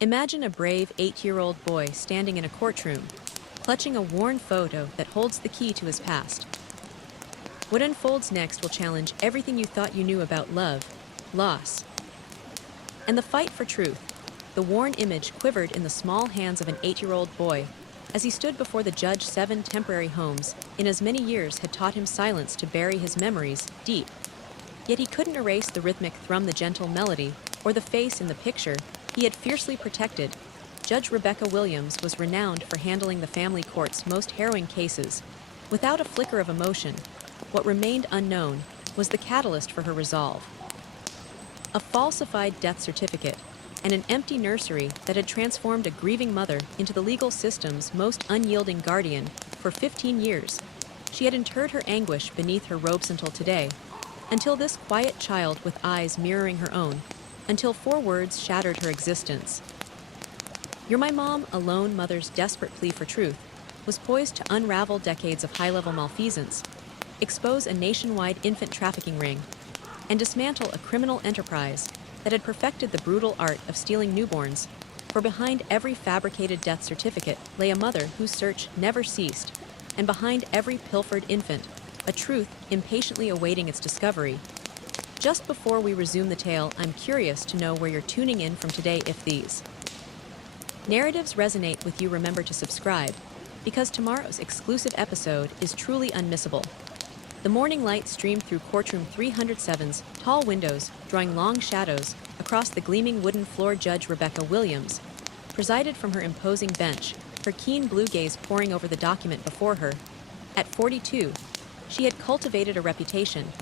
Imagine a brave 8-year-old boy standing in a courtroom, clutching a worn photo that holds the key to his past. What unfolds next will challenge everything you thought you knew about love, loss, and the fight for truth. The worn image quivered in the small hands of an 8-year-old boy as he stood before the judge. 7 temporary homes in as many years had taught him silence to bury his memories deep. Yet he couldn't erase the rhythmic thrum, the gentle melody, or the face in the picture he had fiercely protected. Judge Rebecca Williams was renowned for handling the family court's most harrowing cases without a flicker of emotion. What remained unknown was the catalyst for her resolve: a falsified death certificate and an empty nursery that had transformed a grieving mother into the legal system's most unyielding guardian. For 15 years, she had interred her anguish beneath her robes until today, until this quiet child with eyes mirroring her own, until 4 words shattered her existence. "You're my mom," a lone mother's desperate plea for truth, was poised to unravel decades of high-level malfeasance, expose a nationwide infant trafficking ring, and dismantle a criminal enterprise that had perfected the brutal art of stealing newborns. For behind every fabricated death certificate lay a mother whose search never ceased, and behind every pilfered infant, a truth impatiently awaiting its discovery. Just before we resume the tale, I'm curious to know where you're tuning in from today. If these narratives resonate with you, remember to subscribe, because tomorrow's exclusive episode is truly unmissable. The morning light streamed through courtroom 307's tall windows, drawing long shadows across the gleaming wooden floor. Judge Rebecca Williams presided from her imposing bench, her keen blue gaze poring over the document before her. At 42, she had cultivated a reputation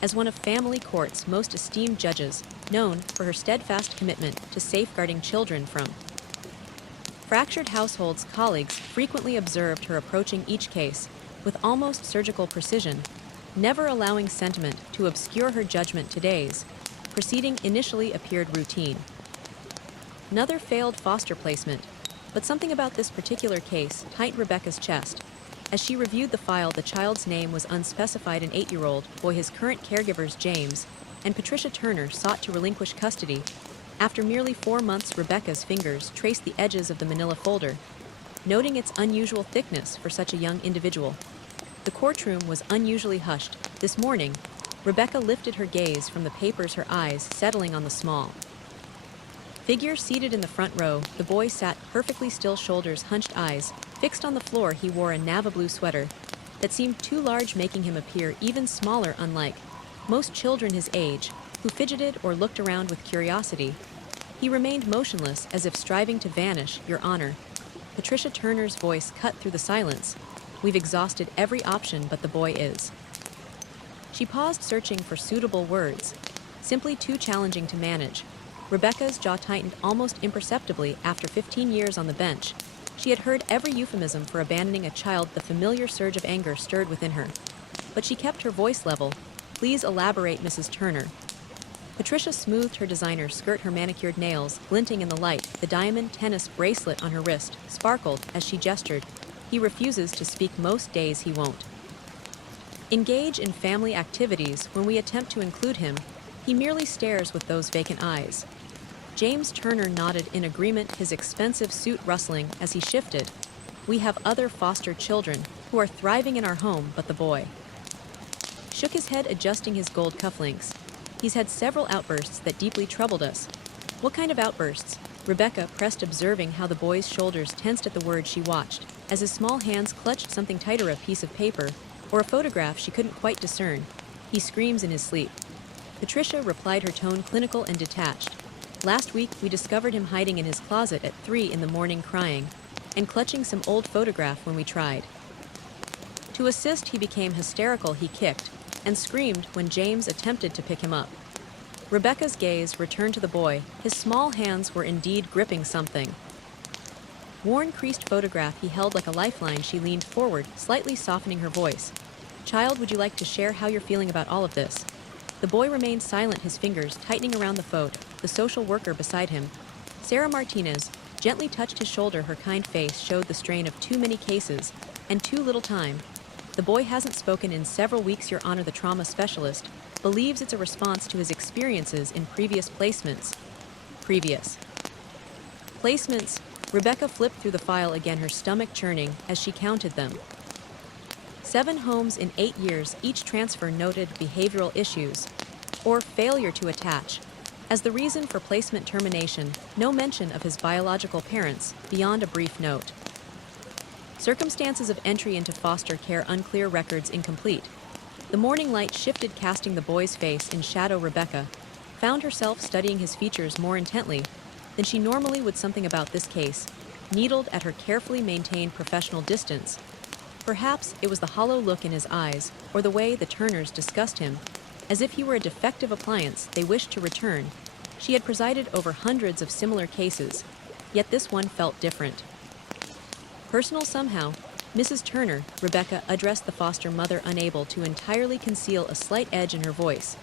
as one of family court's most esteemed judges, known for her steadfast commitment to safeguarding children from fractured households. Colleagues frequently observed her approaching each case with almost surgical precision, never allowing sentiment to obscure her judgment. Today's proceeding initially appeared routine, another failed foster placement, but something about this particular case tightened Rebecca's chest. As she reviewed the file, the child's name was unspecified. An 8-year-old boy. His current caregivers, James and Patricia Turner, sought to relinquish custody. After merely 4 months, Rebecca's fingers traced the edges of the manila folder, noting its unusual thickness for such a young individual. The courtroom was unusually hushed. This morning, Rebecca lifted her gaze from the papers, her eyes settling on the small figure seated in the front row. The boy sat perfectly still, shoulders hunched, eyes fixed on the floor. He wore a navy blue sweater that seemed too large, making him appear even smaller. Unlike most children his age, who fidgeted or looked around with curiosity, he remained motionless, as if striving to vanish. "Your Honor," Patricia Turner's voice cut through the silence, "we've exhausted every option, but the boy is..." She paused, searching for suitable words, simply too challenging to manage. Rebecca's jaw tightened almost imperceptibly. After 15 years on the bench, she had heard every euphemism for abandoning a child. The familiar surge of anger stirred within her, but she kept her voice level. "Please elaborate, Mrs. Turner." Patricia smoothed her designer skirt, her manicured nails glinting in the light. The diamond tennis bracelet on her wrist sparkled as she gestured. "He refuses to speak. Most days he won't engage in family activities. When we attempt to include him, he merely stares with those vacant eyes." James Turner nodded in agreement, his expensive suit rustling as he shifted. "We have other foster children who are thriving in our home, but the boy..." shook his head, adjusting his gold cufflinks. "He's had several outbursts that deeply troubled us." "What kind of outbursts?" Rebecca pressed, observing how the boy's shoulders tensed at the word. She watched as his small hands clutched something tighter, a piece of paper or a photograph she couldn't quite discern. "He screams in his sleep." Patricia replied, her tone clinical and detached. "Last week, we discovered him hiding in his closet at 3 in the morning, crying and clutching some old photograph. When we tried to assist, he became hysterical. He kicked and screamed when James attempted to pick him up." Rebecca's gaze returned to the boy. His small hands were indeed gripping something. Worn, creased photograph he held like a lifeline. She leaned forward, slightly softening her voice. "Child, would you like to share how you're feeling about all of this?" The boy remained silent, his fingers tightening around the photo. The social worker beside him, Sarah Martinez, gently touched his shoulder. Her kind face showed the strain of too many cases and too little time. "The boy hasn't spoken in several weeks, Your Honor. The trauma specialist believes it's a response to his experiences in previous placements." Previous Placements. Rebecca flipped through the file again, her stomach churning as she counted them. 7 homes in 8 years, each transfer noted behavioral issues or failure to attach as the reason for placement termination, no mention of his biological parents beyond a brief note. Circumstances of entry into foster care unclear, records incomplete. The morning light shifted, casting the boy's face in shadow. Rebecca found herself studying his features more intently than she normally would, something about this case needled at her carefully maintained professional distance. Perhaps it was the hollow look in his eyes, or the way the Turners discussed him, as if he were a defective appliance they wished to return. She had presided over hundreds of similar cases, yet this one felt different. Personal somehow. Mrs. Turner, Rebecca addressed the foster mother, unable to entirely conceal a slight edge in her voice.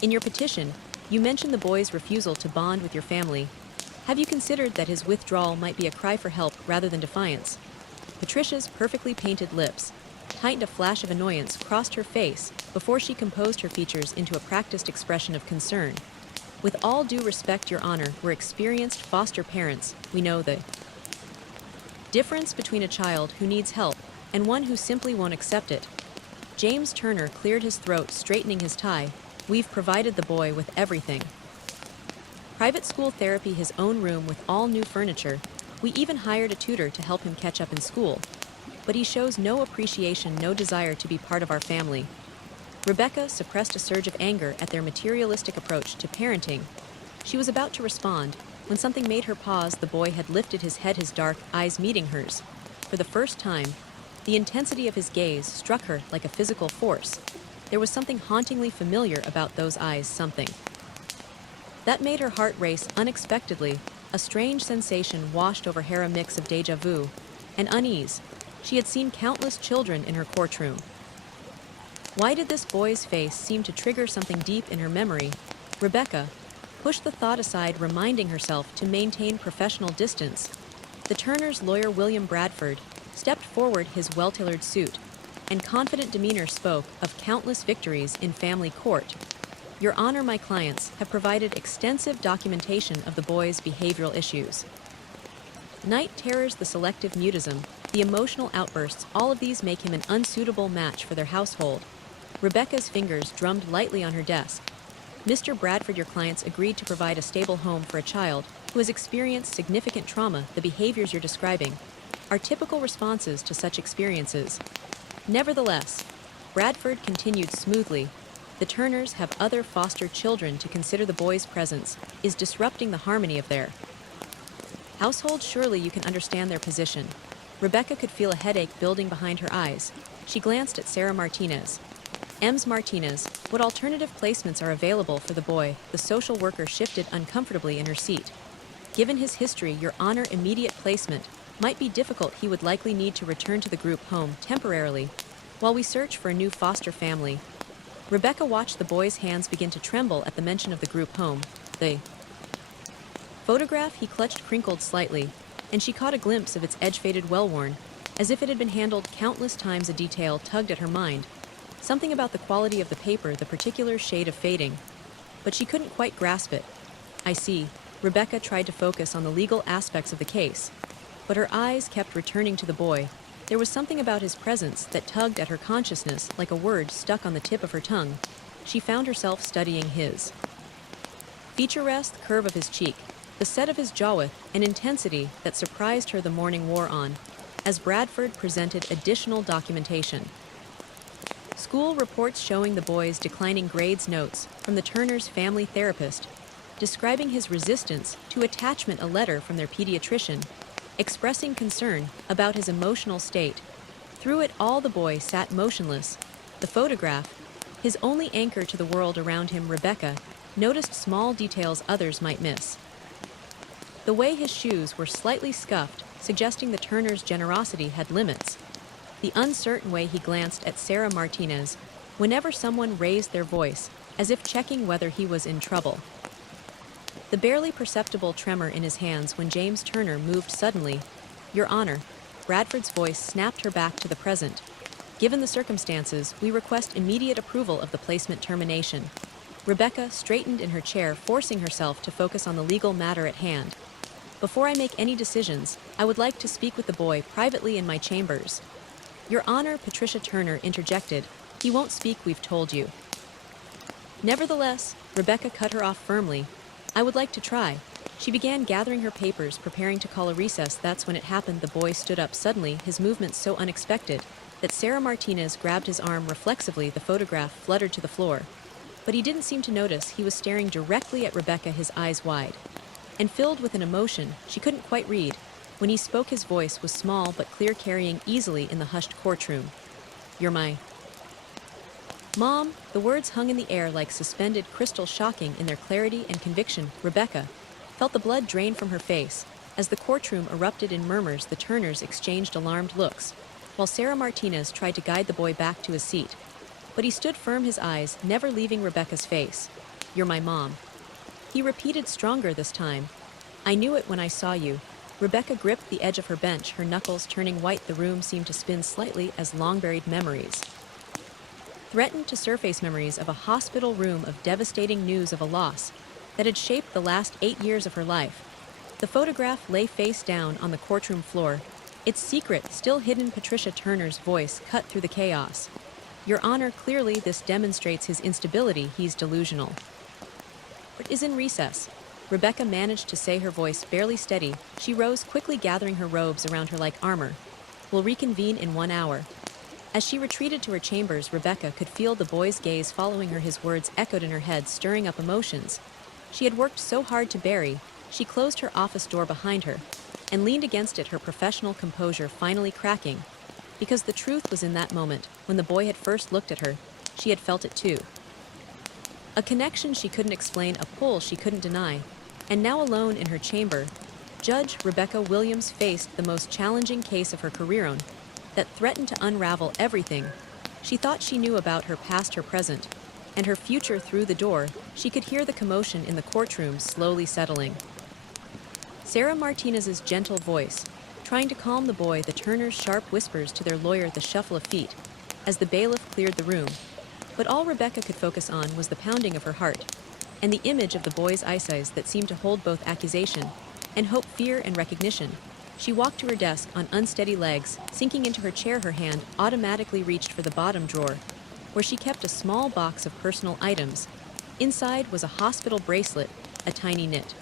In your petition, you mentioned the boy's refusal to bond with your family. Have you considered that his withdrawal might be a cry for help rather than defiance? Patricia's perfectly painted lips tightened. A flash of annoyance crossed her face before she composed her features into a practiced expression of concern. With all due respect, Your Honor, we're experienced foster parents. We know the difference between a child who needs help and one who simply won't accept it. James Turner cleared his throat, straightening his tie. We've provided the boy with everything. Private school therapy, his own room with all new furniture. We even hired a tutor to help him catch up in school. But he shows no appreciation, no desire to be part of our family. Rebecca suppressed a surge of anger at their materialistic approach to parenting. She was about to respond when something made her pause. The boy had lifted his head, his dark eyes meeting hers. For the first time, the intensity of his gaze struck her like a physical force. There was something hauntingly familiar about those eyes, something that made her heart race unexpectedly. A strange sensation washed over her, a mix of déjà vu and unease. She had seen countless children in her courtroom. Why did this boy's face seem to trigger something deep in her memory? Rebecca pushed the thought aside, reminding herself to maintain professional distance. The Turners' lawyer, William Bradford, stepped forward, his well-tailored suit and confident demeanor spoke of countless victories in family court. Your Honor, my clients have provided extensive documentation of the boy's behavioral issues. Night terrors, the selective mutism, the emotional outbursts, all of these make him an unsuitable match for their household. Rebecca's fingers drummed lightly on her desk. Mr. Bradford, your clients agreed to provide a stable home for a child who has experienced significant trauma. The behaviors you're describing are typical responses to such experiences. Nevertheless, Bradford continued smoothly, the Turners have other foster children to consider. The boy's presence is disrupting the harmony of their household. Surely you can understand their position. Rebecca could feel a headache building behind her eyes. She glanced at Sarah Martinez. Ms. Martinez, what alternative placements are available for the boy? The social worker shifted uncomfortably in her seat. Given his history, Your Honor, immediate placement might be difficult. He would likely need to return to the group home temporarily while we search for a new foster family. Rebecca watched the boy's hands begin to tremble at the mention of the group home. The photograph he clutched crinkled slightly, and she caught a glimpse of its edge-faded, well-worn, as if it had been handled countless times. A detail tugged at her mind. Something about the quality of the paper, the particular shade of fading. But she couldn't quite grasp it. I see. Rebecca tried to focus on the legal aspects of the case, but her eyes kept returning to the boy. There was something about his presence that tugged at her consciousness like a word stuck on the tip of her tongue. She found herself studying his feature rest, the curve of his cheek, the set of his jaw with an intensity that surprised her. The morning wore on as Bradford presented additional documentation. School reports showing the boy's declining grades, notes from the Turners' family therapist describing his resistance to attachment, a letter from their pediatrician expressing concern about his emotional state. Through it all, the boy sat motionless. The photograph, his only anchor to the world around him. Rebecca noticed small details others might miss. The way his shoes were slightly scuffed, suggesting the Turners' generosity had limits. The uncertain way he glanced at Sarah Martinez whenever someone raised their voice, as if checking whether he was in trouble. The barely perceptible tremor in his hands when James Turner moved suddenly. Your Honor, Bradford's voice snapped her back to the present. Given the circumstances, we request immediate approval of the placement termination. Rebecca straightened in her chair, forcing herself to focus on the legal matter at hand. Before I make any decisions, I would like to speak with the boy privately in my chambers. Your Honor, Patricia Turner interjected. He won't speak, we've told you. Nevertheless, Rebecca cut her off firmly. I would like to try. She began gathering her papers, preparing to call a recess. That's when it happened. The boy stood up suddenly, his movements so unexpected that Sarah Martinez grabbed his arm reflexively. The photograph fluttered to the floor. But he didn't seem to notice. He was staring directly at Rebecca, his eyes wide. And filled with an emotion she couldn't quite read. When he spoke, his voice was small but clear, carrying easily in the hushed courtroom. You're my Mom. The words hung in the air like suspended crystal, shocking in their clarity and conviction. Rebecca felt the blood drain from her face. As the courtroom erupted in murmurs, the Turners exchanged alarmed looks, while Sarah Martinez tried to guide the boy back to his seat. But he stood firm, his eyes never leaving Rebecca's face. You're my mom. He repeated, stronger this time. I knew it when I saw you. Rebecca gripped the edge of her bench, her knuckles turning white. The room seemed to spin slightly as long-buried memories threatened to surface, memories of a hospital room, of devastating news of a loss that had shaped the last 8 years of her life. The photograph lay face down on the courtroom floor, its secret still hidden. Patricia Turner's voice cut through the chaos. Your Honor, clearly this demonstrates his instability. He's delusional. It is in recess. Rebecca managed to say, her voice barely steady. She rose quickly, gathering her robes around her like armor. We'll reconvene in 1 hour. As she retreated to her chambers, Rebecca could feel the boy's gaze following her. His words echoed in her head, stirring up emotions she had worked so hard to bury. She closed her office door behind her and leaned against it, her professional composure finally cracking. Because the truth was, in that moment, when the boy had first looked at her, she had felt it too. A connection she couldn't explain, a pull she couldn't deny. And now, alone in her chamber, Judge Rebecca Williams faced the most challenging case of her career, that threatened to unravel everything she thought she knew about her past, her present, and her future. Through the door, she could hear the commotion in the courtroom slowly settling. Sarah Martinez's gentle voice, trying to calm the boy, the Turners' sharp whispers to their lawyer, the shuffle of feet as the bailiff cleared the room. But all Rebecca could focus on was the pounding of her heart, and the image of the boy's eyes that seemed to hold both accusation and hope, fear and recognition. She walked to her desk on unsteady legs, sinking into her chair. Her hand automatically reached for the bottom drawer, where she kept a small box of personal items. Inside was a hospital bracelet, a tiny knit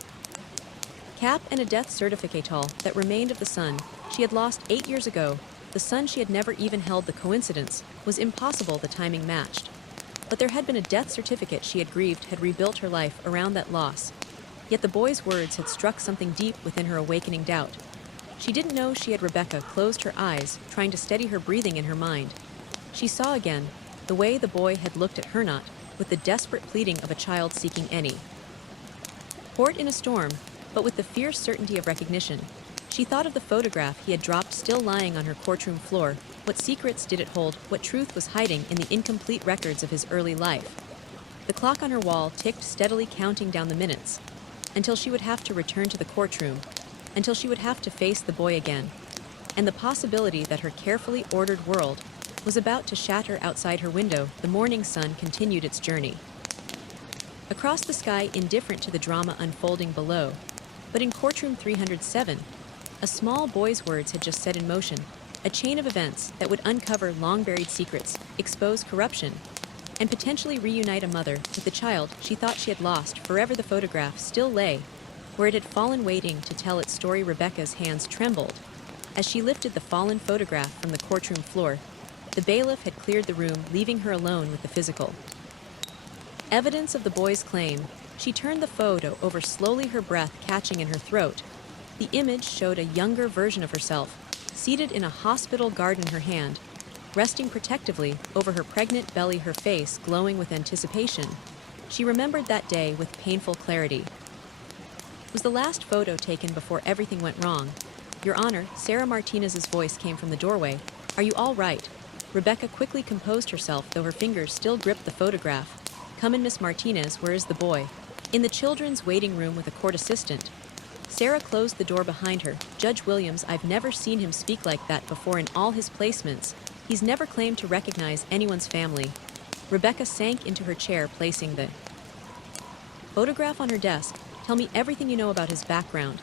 cap, and a death certificate that remained of the son she had lost 8 years ago. The son she had never even held. The coincidence was impossible, the timing matched. But there had been a death certificate. She had grieved, had rebuilt her life around that loss. Yet the boy's words had struck something deep within her, awakening doubt. She didn't know she had. Rebecca closed her eyes, trying to steady her breathing in her mind. She saw again the way the boy had looked at her, not with the desperate pleading of a child seeking any port in a storm, but with the fierce certainty of recognition. She thought of the photograph he had dropped, still lying on her courtroom floor. What secrets did it hold? What truth was hiding in the incomplete records of his early life? The clock on her wall ticked steadily, counting down the minutes until she would have to return to the courtroom, until she would have to face the boy again, and the possibility that her carefully ordered world was about to shatter. Outside her window, the morning sun continued its journey across the sky, indifferent to the drama unfolding below. But in courtroom 307, a small boy's words had just set in motion a chain of events that would uncover long-buried secrets, expose corruption, and potentially reunite a mother with the child she thought she had lost forever. The photograph still lay where it had fallen, waiting to tell its story. Rebecca's hands trembled as she lifted the fallen photograph from the courtroom floor. The bailiff had cleared the room, leaving her alone with the physical evidence of the boy's claim. She turned the photo over slowly, her breath catching in her throat. The image showed a younger version of herself, seated in a hospital garden, her hand resting protectively over her pregnant belly, her face glowing with anticipation. She remembered that day with painful clarity. It was the last photo taken before everything went wrong. Your Honor, Sarah Martinez's voice came from the doorway. Are you all right? Rebecca quickly composed herself, though her fingers still gripped the photograph. Come in, Miss Martinez. Where is the boy? In the children's waiting room with a court assistant. Sarah closed the door behind her. Judge Williams, I've never seen him speak like that before. In all his placements, he's never claimed to recognize anyone's family. Rebecca sank into her chair, placing the photograph on her desk. Tell me everything you know about his background.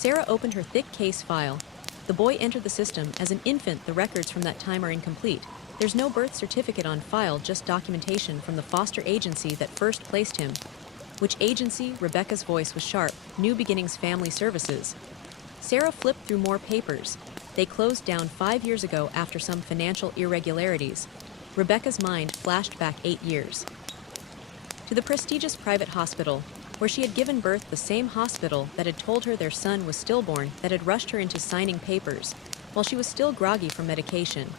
Sarah opened her thick case file. The boy entered the system. As an infant, the records from that time are incomplete. There's no birth certificate on file, just documentation from the foster agency that first placed him. Which agency? Rebecca's voice was sharp. New Beginnings Family Services. Sarah flipped through more papers. They closed down 5 years ago after some financial irregularities. Rebecca's mind flashed back 8 years. To the prestigious private hospital, where she had given birth, the same hospital that had told her their son was stillborn, that had rushed her into signing papers, while she was still groggy from medication.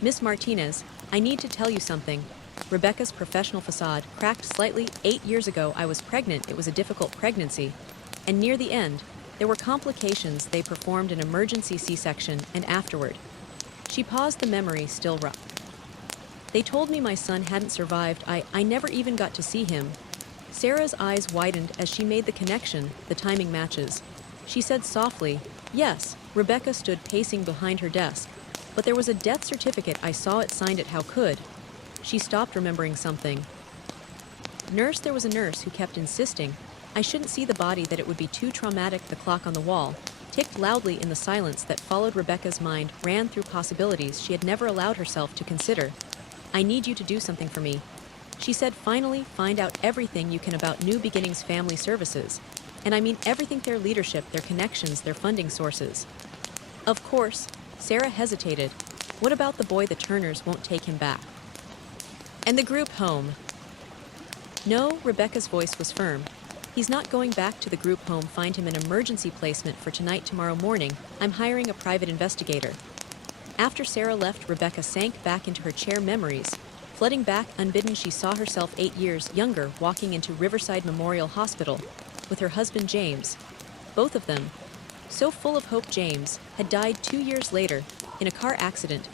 Miss Martinez, I need to tell you something. Rebecca's professional facade cracked slightly. 8 years ago, I was pregnant. It was a difficult pregnancy. And near the end, there were complications. They performed an emergency C-section, and afterward. She paused, the memory still rough. They told me my son hadn't survived. I never even got to see him. Sarah's eyes widened as she made the connection. The timing matches. She said softly, yes. Rebecca stood pacing behind her desk. But there was a death certificate. I saw it, signed it. How could? She stopped, remembering something. Nurse, there was a nurse who kept insisting I shouldn't see the body, that it would be too traumatic. The clock on the wall ticked loudly in the silence that followed. Rebecca's mind ran through possibilities she had never allowed herself to consider. I need you to do something for me. She said, finally, find out everything you can about New Beginnings Family Services. And I mean everything, their leadership, their connections, their funding sources. Of course. Sarah hesitated. What about the boy? The Turners won't take him back. And the group home? No, Rebecca's voice was firm. He's not going back to the group home. Find him an emergency placement for tonight, tomorrow morning. I'm hiring a private investigator. After Sarah left, Rebecca sank back into her chair, memories flooding back. Unbidden, she saw herself 8 years younger, walking into Riverside Memorial Hospital with her husband James. Both of them, so full of hope. James had died 2 years later in a car accident,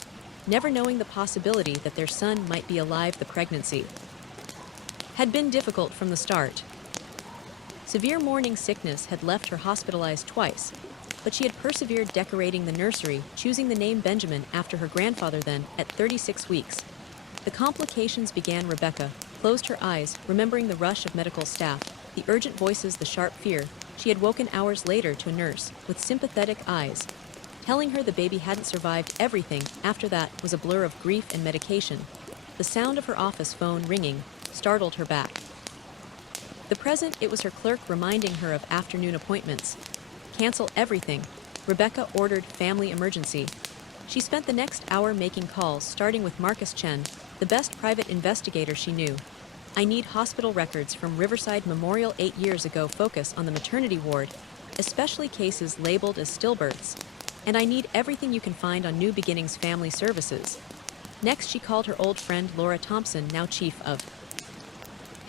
never knowing the possibility that their son might be alive. The pregnancy had been difficult from the start. Severe morning sickness had left her hospitalized twice, but she had persevered, decorating the nursery, choosing the name Benjamin after her grandfather. Then, at 36 weeks, the complications began. Rebecca closed her eyes, remembering the rush of medical staff, the urgent voices, the sharp fear. She had woken hours later to a nurse with sympathetic eyes, telling her the baby hadn't survived. Everything after that was a blur of grief and medication. The sound of her office phone ringing startled her back. The present, it was her clerk reminding her of afternoon appointments. Cancel everything. Rebecca ordered family emergency. She spent the next hour making calls, starting with Marcus Chen, the best private investigator she knew. I need hospital records from Riverside Memorial 8 years ago. Focus on the maternity ward, especially cases labeled as stillbirths. And I need everything you can find on New Beginnings Family Services. Next, she called her old friend Laura Thompson, now chief of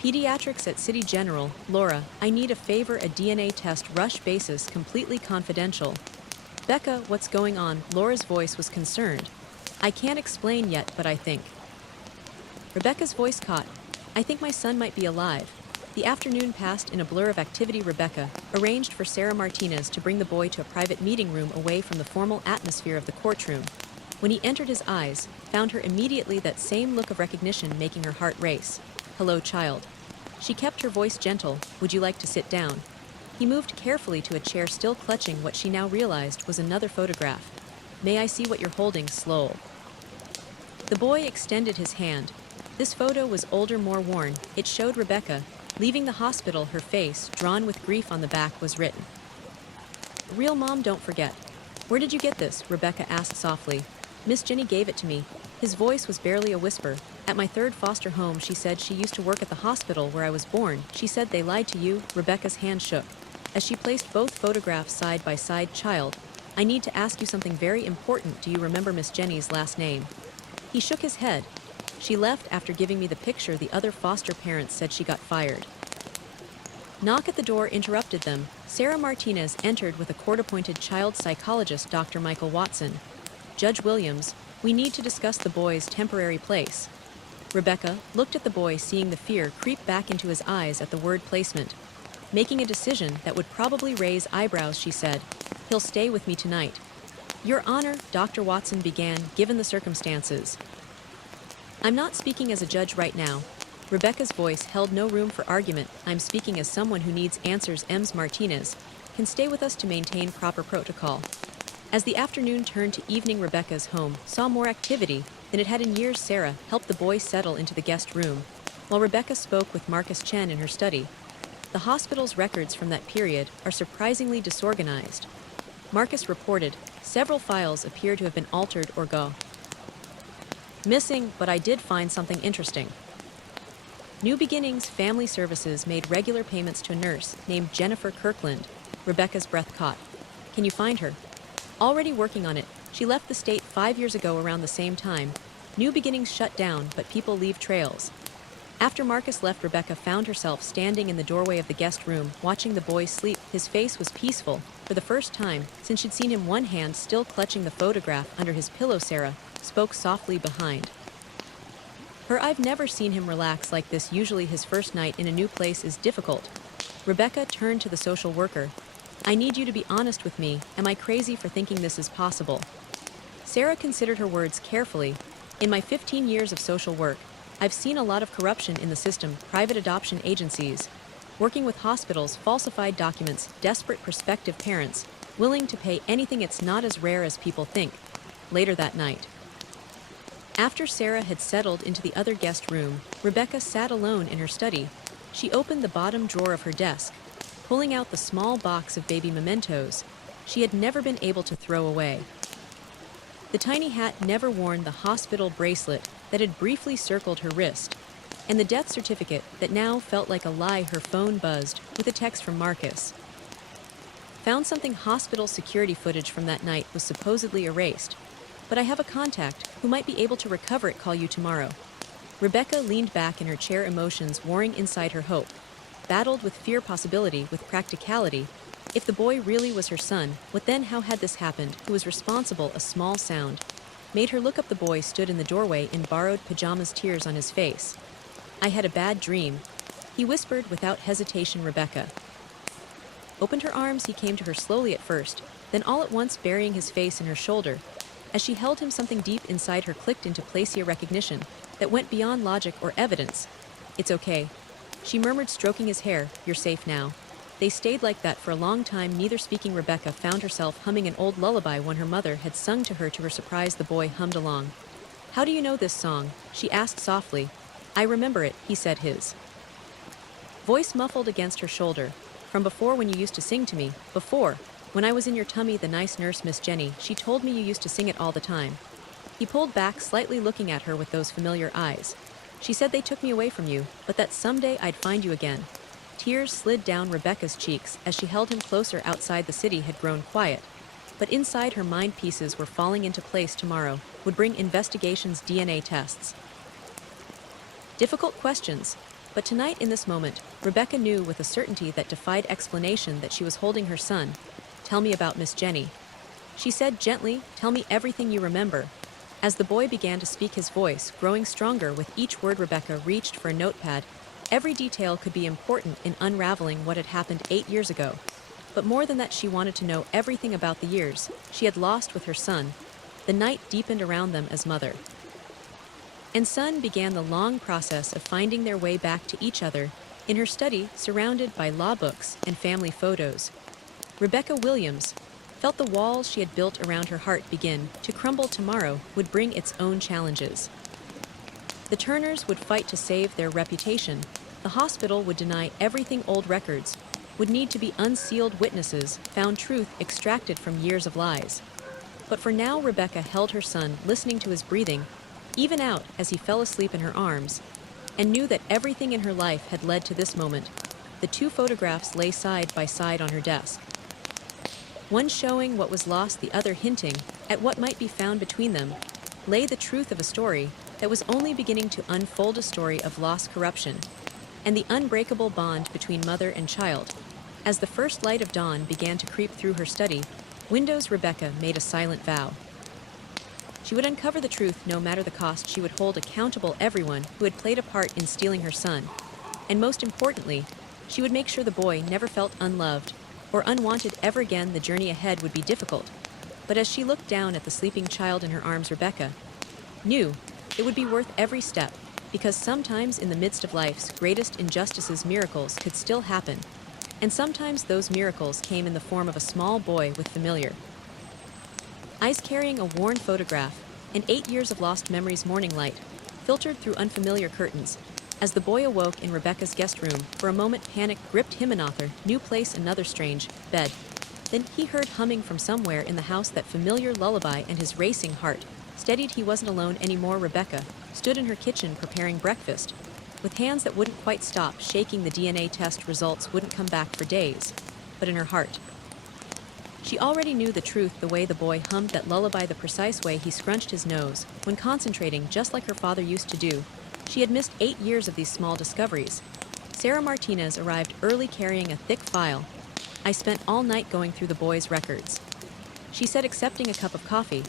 pediatrics at City General. Laura, I need a favor, a DNA test, rush basis, completely confidential. Becca, what's going on? Laura's voice was concerned. I can't explain yet, but I think. Rebecca's voice caught. I think my son might be alive. The afternoon passed in a blur of activity. Rebecca arranged for Sarah Martinez to bring the boy to a private meeting room away from the formal atmosphere of the courtroom. When he entered, his eyes found her immediately, that same look of recognition making her heart race. Hello, child. She kept her voice gentle. Would you like to sit down? He moved carefully to a chair, still clutching what she now realized was another photograph. May I see what you're holding? Slow. The boy extended his hand. This photo was older, more worn. It showed Rebecca leaving the hospital. Her face, drawn with grief on the back, was written. Real mom, don't forget. Where did you get this? Rebecca asked softly. Miss Jenny gave it to me. His voice was barely a whisper. At my third foster home. She said she used to work at the hospital where I was born. She said they lied to you. Rebecca's hand shook as she placed both photographs side by side. Child, I need to ask you something very important. Do you remember Miss Jenny's last name? He shook his head. She left after giving me the picture. The other foster parents said she got fired. Knock at the door interrupted them. Sarah Martinez entered with a court-appointed child psychologist, Dr. Michael Watson. Judge Williams, we need to discuss the boy's temporary place. Rebecca looked at the boy, seeing the fear creep back into his eyes at the word placement. Making a decision that would probably raise eyebrows, she said, He'll stay with me tonight. Your Honor, Dr. Watson began, given the circumstances. I'm not speaking as a judge right now. Rebecca's voice held no room for argument. I'm speaking as someone who needs answers. Ms. Martinez, can stay with us to maintain proper protocol. As the afternoon turned to evening, Rebecca's home saw more activity than it had in years. Sarah helped the boy settle into the guest room, while Rebecca spoke with Marcus Chen in her study. The hospital's records from that period are surprisingly disorganized. Marcus reported, several files appear to have been altered or go missing, but I did find something interesting. New Beginnings Family Services made regular payments to a nurse named Jennifer Kirkland. Rebecca's breath caught. Can you find her? Already working on it. She left the state 5 years ago around the same time. New Beginnings shut down, but people leave trails. After Marcus left, Rebecca found herself standing in the doorway of the guest room, watching the boy sleep. His face was peaceful, for the first time since she'd seen him, one hand still clutching the photograph under his pillow. Sarah spoke softly behind her. I've never seen him relax like this. Usually his first night in a new place is difficult. Rebecca turned to the social worker. I need you to be honest with me. Am I crazy for thinking this is possible? Sarah considered her words carefully. In my 15 years of social work, I've seen a lot of corruption in the system, private adoption agencies, working with hospitals, falsified documents, desperate prospective parents, willing to pay anything. It's not as rare as people think. Later that night, after Sarah had settled into the other guest room, Rebecca sat alone in her study. She opened the bottom drawer of her desk, pulling out the small box of baby mementos she had never been able to throw away. The tiny hat never worn, the hospital bracelet that had briefly circled her wrist, and the death certificate that now felt like a lie. Her phone buzzed with a text from Marcus. Found something. Hospital security footage from that night was supposedly erased, but I have a contact who might be able to recover it. Call you tomorrow. Rebecca leaned back in her chair, emotions warring inside her. Hope battled with fear, possibility with practicality. If the boy really was her son, what then? How had this happened? Who was responsible? A small sound made her look up. The boy stood in the doorway in borrowed pajamas, tears on his face. I had a bad dream, he whispered without hesitation. Rebecca opened her arms. He came to her slowly at first, then all at once, burying his face in her shoulder. As she held him, something deep inside her clicked into place, a recognition that went beyond logic or evidence. It's okay, she murmured, stroking his hair. You're safe now. They stayed like that for a long time, neither speaking. Rebecca found herself humming an old lullaby one her mother had sung to her. To her surprise, the boy hummed along. How do you know this song? She asked softly. I remember it, he said, his voice muffled against her shoulder. From before, when you used to sing to me. Before, when I was in your tummy, the nice nurse, Miss Jenny, she told me you used to sing it all the time. He pulled back slightly, looking at her with those familiar eyes. She said they took me away from you, but that someday I'd find you again. Tears slid down Rebecca's cheeks as she held him closer. Outside, the city had grown quiet, but inside her mind, pieces were falling into place. Tomorrow would bring investigations, DNA tests, difficult questions. But tonight, in this moment, Rebecca knew with a certainty that defied explanation that she was holding her son. Tell me about Miss Jenny, she said gently. Tell me everything you remember. As the boy began to speak, his voice growing stronger with each word, Rebecca reached for a notepad. Every detail could be important in unraveling what had happened 8 years ago. But more than that, she wanted to know everything about the years she had lost with her son. The night deepened around them as mother and son began the long process of finding their way back to each other. In her study, surrounded by law books and family photos, Rebecca Williams felt the walls she had built around her heart begin to crumble. Tomorrow would bring its own challenges. The Turners would fight to save their reputation. The hospital would deny everything. Old records would need to be unsealed. Witnesses found truth extracted from years of lies. But for now, Rebecca held her son, listening to his breathing, even out as he fell asleep in her arms, and knew that everything in her life had led to this moment. The two photographs lay side by side on her desk, one showing what was lost, the other hinting at what might be found. Between them lay the truth of a story that was only beginning to unfold, a story of loss, corruption, and the unbreakable bond between mother and child. As the first light of dawn began to creep through her study windows, Rebecca made a silent vow. She would uncover the truth no matter the cost. She would hold accountable everyone who had played a part in stealing her son. And most importantly, she would make sure the boy never felt unloved or unwanted ever again. The journey ahead would be difficult, but as she looked down at the sleeping child in her arms, Rebecca knew it would be worth every step, because sometimes in the midst of life's greatest injustices, miracles could still happen. And sometimes those miracles came in the form of a small boy with familiar eyes carrying a worn photograph, and 8 years of lost memories morning light, filtered through unfamiliar curtains. As the boy awoke in Rebecca's guest room, for a moment panic gripped him and Arthur, new place, another strange bed. Then he heard humming from somewhere in the house, that familiar lullaby, and his racing heart steadied. He wasn't alone anymore. Rebecca stood in her kitchen preparing breakfast, with hands that wouldn't quite stop shaking. The DNA test results wouldn't come back for days, but in her heart, she already knew the truth. The way the boy hummed that lullaby, the precise way he scrunched his nose when concentrating, just like her father used to do. She had missed 8 years of these small discoveries. Sarah Martinez arrived early carrying a thick file. I spent all night going through the boy's records, she said, accepting a cup of coffee.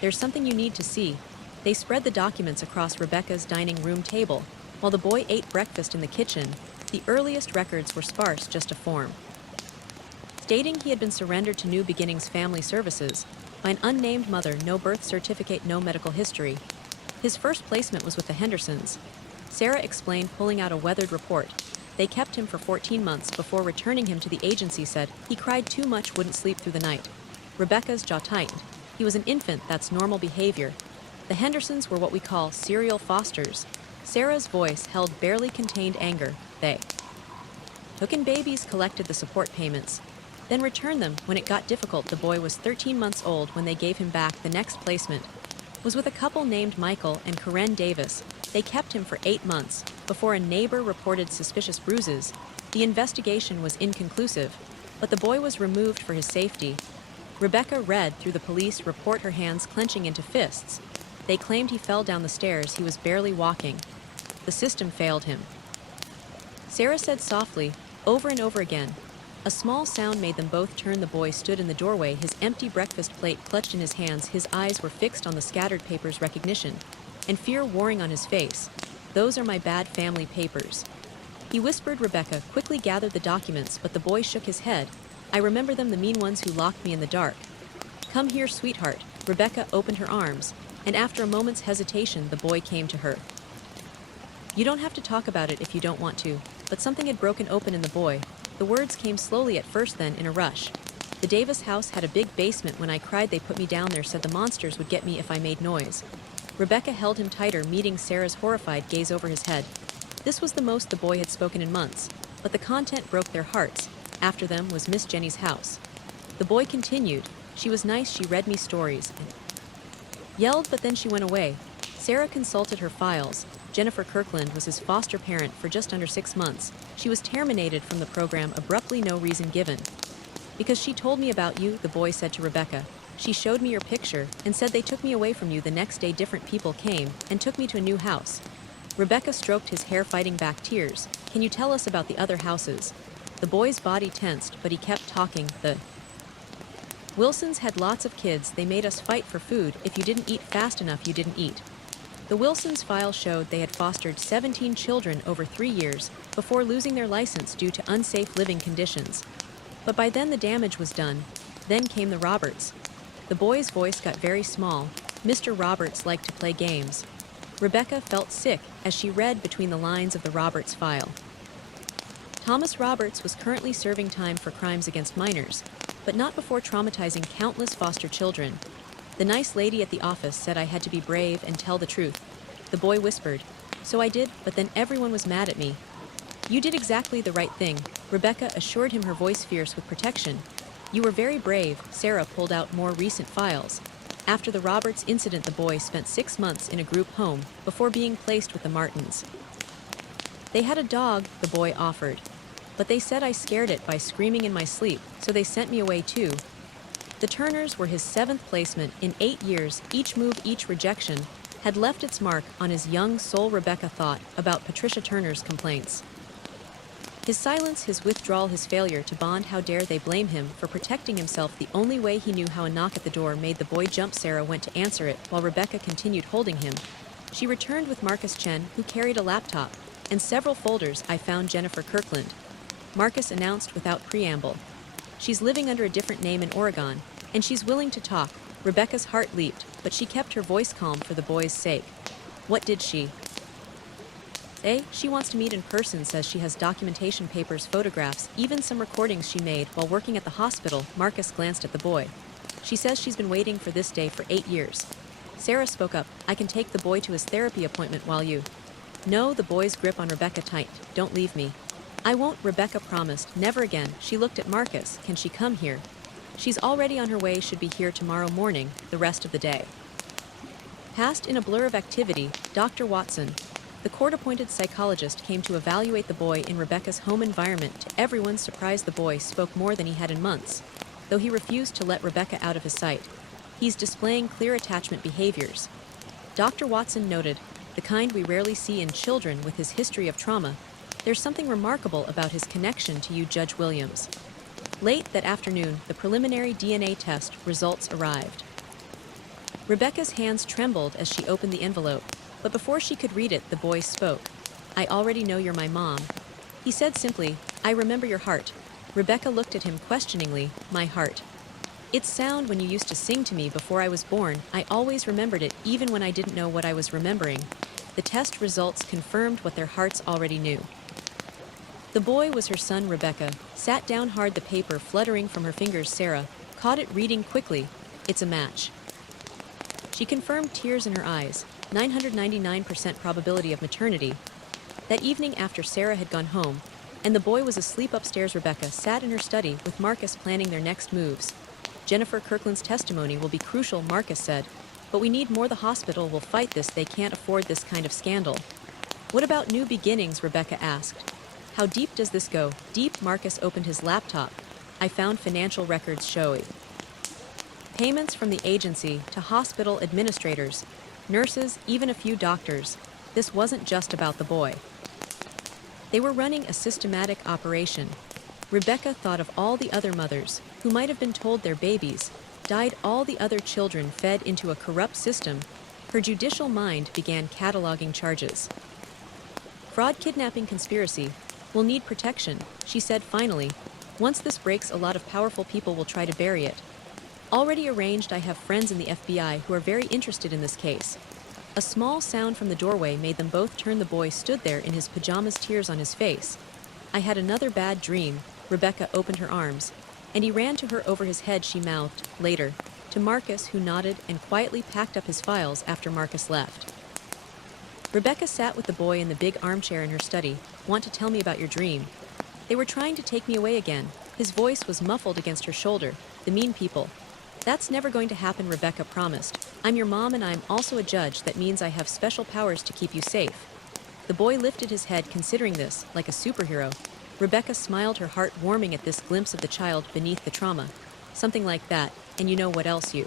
There's something you need to see. They spread the documents across Rebecca's dining room table. While the boy ate breakfast in the kitchen, the earliest records were sparse, just a form stating he had been surrendered to New Beginnings Family Services by an unnamed mother. No birth certificate, no medical history. His first placement was with the Hendersons, Sarah explained, pulling out a weathered report. They kept him for 14 months before returning him to the agency. Said he cried too much, wouldn't sleep through the night. Rebecca's jaw tightened. He was an infant, that's normal behavior. The Hendersons were what we call serial fosters. Sarah's voice held barely contained anger. They took in babies, collected the support payments, then returned them when it got difficult. The boy was 13 months old when they gave him back. The next placement was with a couple named Michael and Karen Davis. They kept him for 8 months before a neighbor reported suspicious bruises. The investigation was inconclusive, but the boy was removed for his safety. Rebecca read through the police report, her hands clenching into fists. They claimed he fell down the stairs. He was barely walking. The system failed him, Sarah said softly, over and over again. A small sound made them both turn. The boy stood in the doorway, his empty breakfast plate clutched in his hands. His eyes were fixed on the scattered papers, recognition and fear warring on his face. Those are my bad family papers, he whispered. Rebecca quickly gathered the documents, but the boy shook his head. I remember them, the mean ones who locked me in the dark. Come here, sweetheart. Rebecca opened her arms, and after a moment's hesitation, the boy came to her. You don't have to talk about it if you don't want to, but something had broken open in the boy. The words came slowly at first, then in a rush. The Davis house had a big basement. When I cried, they put me down there, said the monsters would get me if I made noise. Rebecca held him tighter, meeting Sarah's horrified gaze over his head. This was the most the boy had spoken in months, but the content broke their hearts. After them was Miss Jenny's house. The boy continued. She was nice, she read me stories and yelled, but then she went away. Sarah consulted her files. Jennifer Kirkland was his foster parent for just under 6 months. She was terminated from the program abruptly, no reason given. Because she told me about you, the boy said to Rebecca. She showed me your picture and said they took me away from you. The next day different people came and took me to a new house. Rebecca stroked his hair, fighting back tears. Can you tell us about the other houses? The boy's body tensed, but he kept talking. The Wilsons had lots of kids. They made us fight for food. If you didn't eat fast enough, you didn't eat. The Wilsons' file showed they had fostered 17 children over 3 years before losing their license due to unsafe living conditions. But by then the damage was done. Then came the Roberts. The boy's voice got very small. Mr. Roberts liked to play games. Rebecca felt sick as she read between the lines of the Roberts file. Thomas Roberts was currently serving time for crimes against minors, but not before traumatizing countless foster children. The nice lady at the office said I had to be brave and tell the truth. The boy whispered. So I did, but then everyone was mad at me. You did exactly the right thing, Rebecca assured him, her voice fierce with protection. You were very brave. Sarah pulled out more recent files. After the Roberts incident, the boy spent 6 months in a group home before being placed with the Martins. They had a dog, the boy offered, but they said I scared it by screaming in my sleep, so they sent me away too. The Turners were his 7th placement in 8 years. Each move, each rejection had left its mark on his young soul. Rebecca thought about Patricia Turner's complaints. His silence, his withdrawal, his failure to bond. How dare they blame him for protecting himself the only way he knew how. A knock at the door made the boy jump. Sarah went to answer it while Rebecca continued holding him. She returned with Marcus Chen, who carried a laptop and several folders. I found Jennifer Kirkland, Marcus announced without preamble. She's living under a different name in Oregon, and she's willing to talk. Rebecca's heart leaped, but she kept her voice calm for the boy's sake. What did she She wants to meet in person, says she has documentation, papers, photographs, even some recordings she made while working at the hospital. Marcus glanced at the boy. She says she's been waiting for this day for 8 years. Sarah spoke up. I can take the boy to his therapy appointment while you... No, the boy's grip on Rebecca tightened. Don't leave me. I won't, Rebecca promised. Never again. She looked at Marcus. Can she come here? She's already on her way, should be here tomorrow morning, the rest of the day. Past in a blur of activity, Dr. Watson, the court-appointed psychologist, came to evaluate the boy in Rebecca's home environment. To everyone's surprise, the boy spoke more than he had in months, though he refused to let Rebecca out of his sight. He's displaying clear attachment behaviors. Dr. Watson noted, the kind we rarely see in children with his history of trauma. There's something remarkable about his connection to you, Judge Williams. Late that afternoon, the preliminary DNA test results arrived. Rebecca's hands trembled as she opened the envelope, but before she could read it, the boy spoke. I already know you're my mom. He said simply, I remember your heart. Rebecca looked at him questioningly. My heart. Its sound when you used to sing to me before I was born. I always remembered it, even when I didn't know what I was remembering. The test results confirmed what their hearts already knew. The boy was her son. Rebecca sat down hard, the paper fluttering from her fingers. Sarah caught it, reading quickly. It's a match. She confirmed, tears in her eyes. 999% probability of maternity. That evening, after Sarah had gone home, and the boy was asleep upstairs, Rebecca sat in her study with Marcus, planning their next moves. Jennifer Kirkland's testimony will be crucial, Marcus said, but we need more. The hospital will fight this. They can't afford this kind of scandal. What about new beginnings? Rebecca asked. How deep does this go? Deep. Marcus opened his laptop. I found financial records showing payments from the agency to hospital administrators, nurses, even a few doctors. This wasn't just about the boy. They were running a systematic operation. Rebecca thought of all the other mothers who might have been told their babies died, all the other children fed into a corrupt system. Her judicial mind began cataloging charges. Fraud, kidnapping, conspiracy. We'll need protection, she said finally. Once this breaks, a lot of powerful people will try to bury it. Already arranged. I have friends in the FBI who are very interested in this case. A small sound from the doorway made them both turn. The boy stood there in his pajamas, tears on his face. I had another bad dream. Rebecca opened her arms, and he ran to her over his head. She mouthed, later, to Marcus, who nodded and quietly packed up his files after Marcus left. Rebecca sat with the boy in the big armchair in her study. Want to tell me about your dream? They were trying to take me away again. His voice was muffled against her shoulder. The mean people. That's never going to happen, Rebecca promised. I'm your mom and I'm also a judge. That means I have special powers to keep you safe. The boy lifted his head, considering this, like a superhero. Rebecca smiled, her heart warming at this glimpse of the child beneath the trauma. Something like that, and you know what else you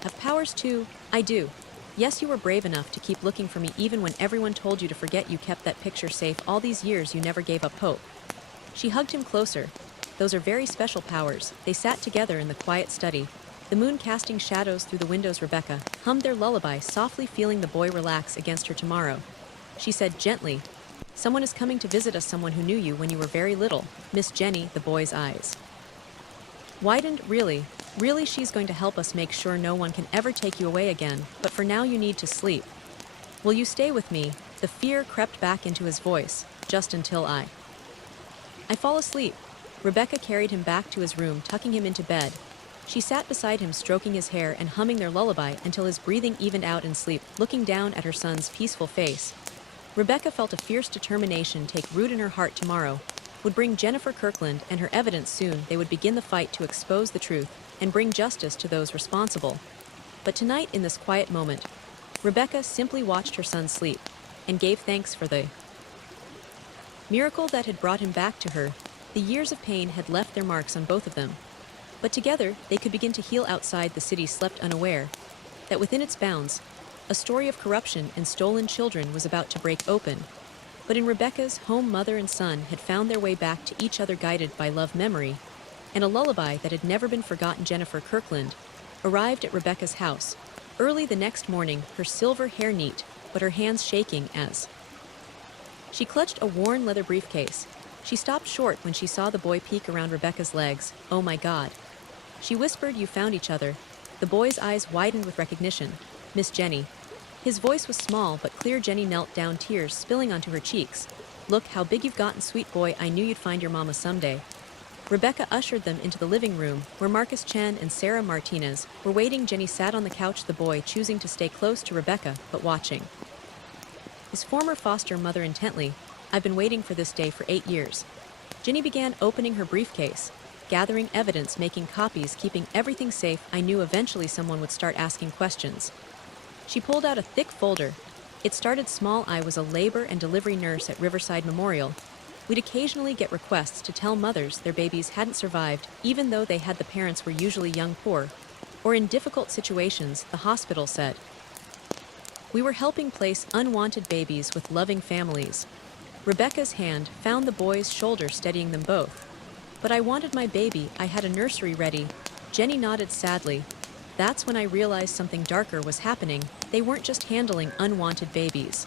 have powers too? I do. Yes, you were brave enough to keep looking for me even when everyone told you to forget. You kept that picture safe all these years. You never gave up hope. She hugged him closer. Those are very special powers. They sat together in the quiet study, the moon casting shadows through the windows. Rebecca hummed their lullaby softly, feeling the boy relax against her. Tomorrow, she said gently, someone is coming to visit us, someone who knew you when you were very little. Miss Jenny. The boy's eyes widened. Really? Really? She's going to help us make sure no one can ever take you away again, but for now you need to sleep. Will you stay with me? The fear crept back into his voice. Just until I fall asleep. Rebecca carried him back to his room, tucking him into bed. She sat beside him, stroking his hair and humming their lullaby until his breathing evened out in sleep. Looking down at her son's peaceful face, Rebecca felt a fierce determination take root in her heart. Tomorrow would bring Jennifer Kirkland and her evidence. Soon they would begin the fight to expose the truth and bring justice to those responsible. But tonight, in this quiet moment, Rebecca simply watched her son sleep and gave thanks for the miracle that had brought him back to her. The years of pain had left their marks on both of them, but together they could begin to heal. Outside, the city slept, unaware that within its bounds, a story of corruption and stolen children was about to break open. But in Rebecca's home, mother and son had found their way back to each other, guided by love, memory, and a lullaby that had never been forgotten. Jennifer Kirkland arrived at Rebecca's house early the next morning, her silver hair neat, but her hands shaking as she clutched a worn leather briefcase. She stopped short when she saw the boy peek around Rebecca's legs. Oh my God, she whispered. You found each other. The boy's eyes widened with recognition. Miss Jenny. His voice was small but clear. Jenny knelt down, tears spilling onto her cheeks. "Look how big you've gotten, sweet boy. I knew you'd find your mama someday." Rebecca ushered them into the living room, where Marcus Chen and Sarah Martinez were waiting. Jenny sat on the couch, the boy choosing to stay close to Rebecca, but watching his former foster mother intently. "I've been waiting for this day for 8 years. Jenny began opening her briefcase, gathering evidence, making copies, keeping everything safe. "I knew eventually someone would start asking questions." She pulled out a thick folder. It started small. "I was a labor and delivery nurse at Riverside Memorial. We'd occasionally get requests to tell mothers their babies hadn't survived, even though they had. The parents were usually young, poor, or in difficult situations," the hospital said. "We were helping place unwanted babies with loving families." Rebecca's hand found the boy's shoulder, steadying them both. "But I wanted my baby. I had a nursery ready." Jenny nodded sadly. "That's when I realized something darker was happening. They weren't just handling unwanted babies.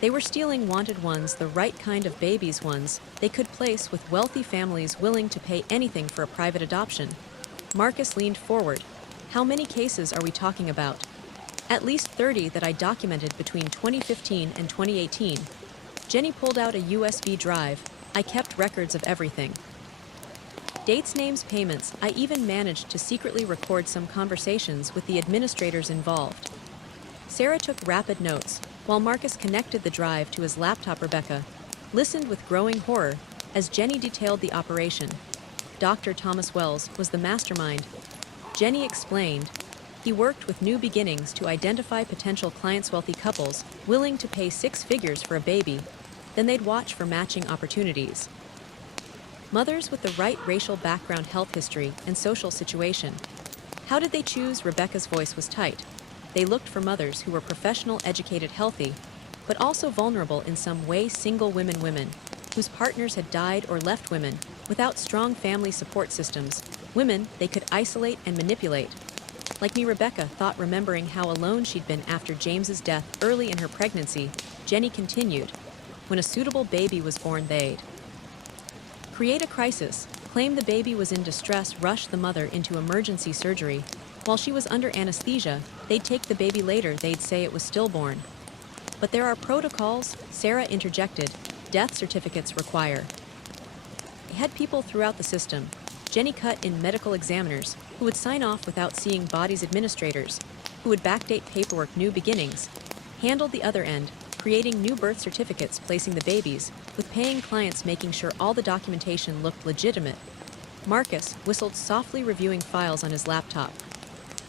They were stealing wanted ones, the right kind of babies, ones they could place with wealthy families willing to pay anything for a private adoption." Marcus leaned forward. "How many cases are we talking about?" "At least 30 that I documented between 2015 and 2018. Jenny pulled out a USB drive. "I kept records of everything. Dates, names, payments. I even managed to secretly record some conversations with the administrators involved." Sarah took rapid notes, while Marcus connected the drive to his laptop. Rebecca listened with growing horror as Jenny detailed the operation. "Dr. Thomas Wells was the mastermind," Jenny explained. "He worked with New Beginnings to identify potential clients, wealthy couples willing to pay 6 figures for a baby. Then they'd watch for matching opportunities. Mothers with the right racial background, health history, and social situation." "How did they choose?" Rebecca's voice was tight. "They looked for mothers who were professional, educated, healthy, but also vulnerable in some way. Single women whose partners had died or left, women without strong family support systems, women they could isolate and manipulate. Like me," Rebecca thought, remembering how alone she'd been after James's death early in her pregnancy. Jenny continued. "When a suitable baby was born, they'd create a crisis, claim the baby was in distress, rush the mother into emergency surgery. While she was under anesthesia, they'd take the baby later. They'd say it was stillborn." "But there are protocols," Sarah interjected. "Death certificates require." They had people throughout the system. Jenny cut in medical examiners who would sign off without seeing bodies, administrators who would backdate paperwork. New Beginnings handled the other end, creating new birth certificates, placing the babies with paying clients, making sure all the documentation looked legitimate. Marcus whistled softly, reviewing files on his laptop.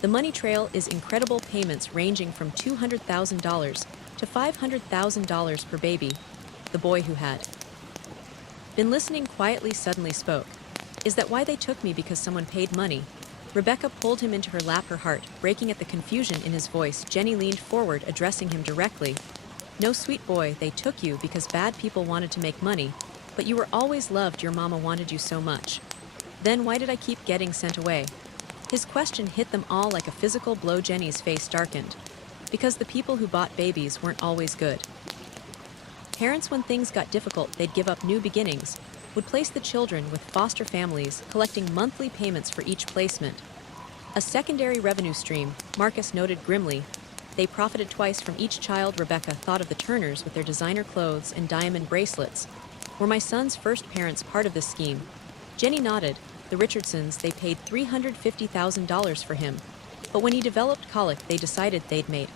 "The money trail is incredible, payments ranging from $200,000 to $500,000 per baby." The boy, who had been listening quietly, suddenly spoke. "Is that why they took me? Because someone paid money?" Rebecca pulled him into her lap, her heart breaking at the confusion in his voice. Jenny leaned forward, addressing him directly. "No, sweet boy, they took you because bad people wanted to make money, but you were always loved. Your mama wanted you so much. Then why did I keep getting sent away?" His question hit them all like a physical blow. Jenny's face darkened. "Because the people who bought babies weren't always good. Parents, when things got difficult, they'd give up. New Beginnings would place the children with foster families, collecting monthly payments for each placement. A secondary revenue stream," Marcus noted grimly. "They profited twice from each child." Rebecca thought of the Turners with their designer clothes and diamond bracelets. "Were my son's first parents part of this scheme?" Jenny nodded. "The Richardsons, they paid $350,000 for him. But when he developed colic, they decided they'd made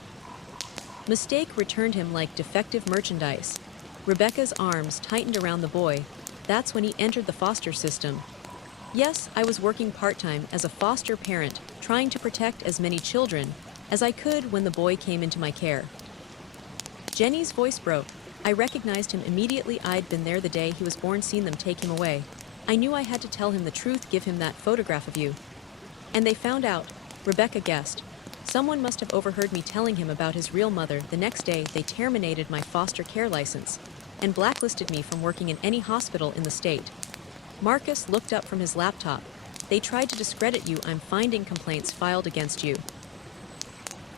mistake, returned him like defective merchandise." Rebecca's arms tightened around the boy. "That's when he entered the foster system." "Yes, I was working part-time as a foster parent, trying to protect as many children as I could when the boy came into my care." Jenny's voice broke. "I recognized him immediately. I'd been there the day he was born, seen them take him away. I knew I had to tell him the truth, give him that photograph of you." "And they found out," Rebecca guessed. "Someone must have overheard me telling him about his real mother. The next day, they terminated my foster care license and blacklisted me from working in any hospital in the state." Marcus looked up from his laptop. "They tried to discredit you. I'm finding complaints filed against you.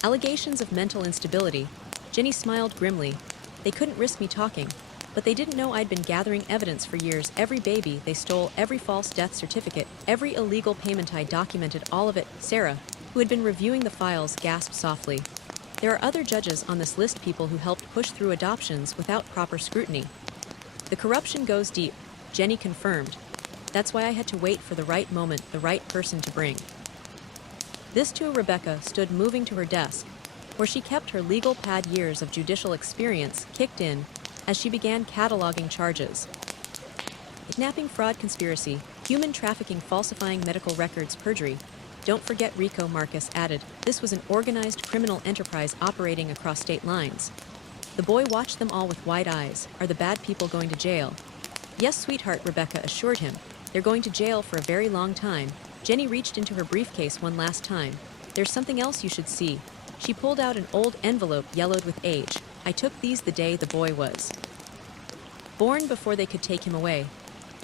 Allegations of mental instability." Jenny smiled grimly. "They couldn't risk me talking, but they didn't know I'd been gathering evidence for years. Every baby they stole, every false death certificate, every illegal payment. I documented all of it." Sarah, who had been reviewing the files, gasped softly. There are other judges on this list, people who helped push through adoptions without proper scrutiny. The corruption goes deep, Jenny confirmed. That's why I had to wait for the right moment, the right person to bring. This too, Rebecca stood moving to her desk, where she kept her legal pad. Years of judicial experience kicked in as she began cataloging charges. Kidnapping, fraud, conspiracy, human trafficking, falsifying medical records, perjury. Don't forget RICO, Marcus added. This was an organized criminal enterprise operating across state lines. The boy watched them all with wide eyes. Are the bad people going to jail? Yes, sweetheart, Rebecca assured him. They're going to jail for a very long time. Jenny reached into her briefcase one last time. There's something else you should see. She pulled out an old envelope yellowed with age. I took these the day the boy was born, before they could take him away.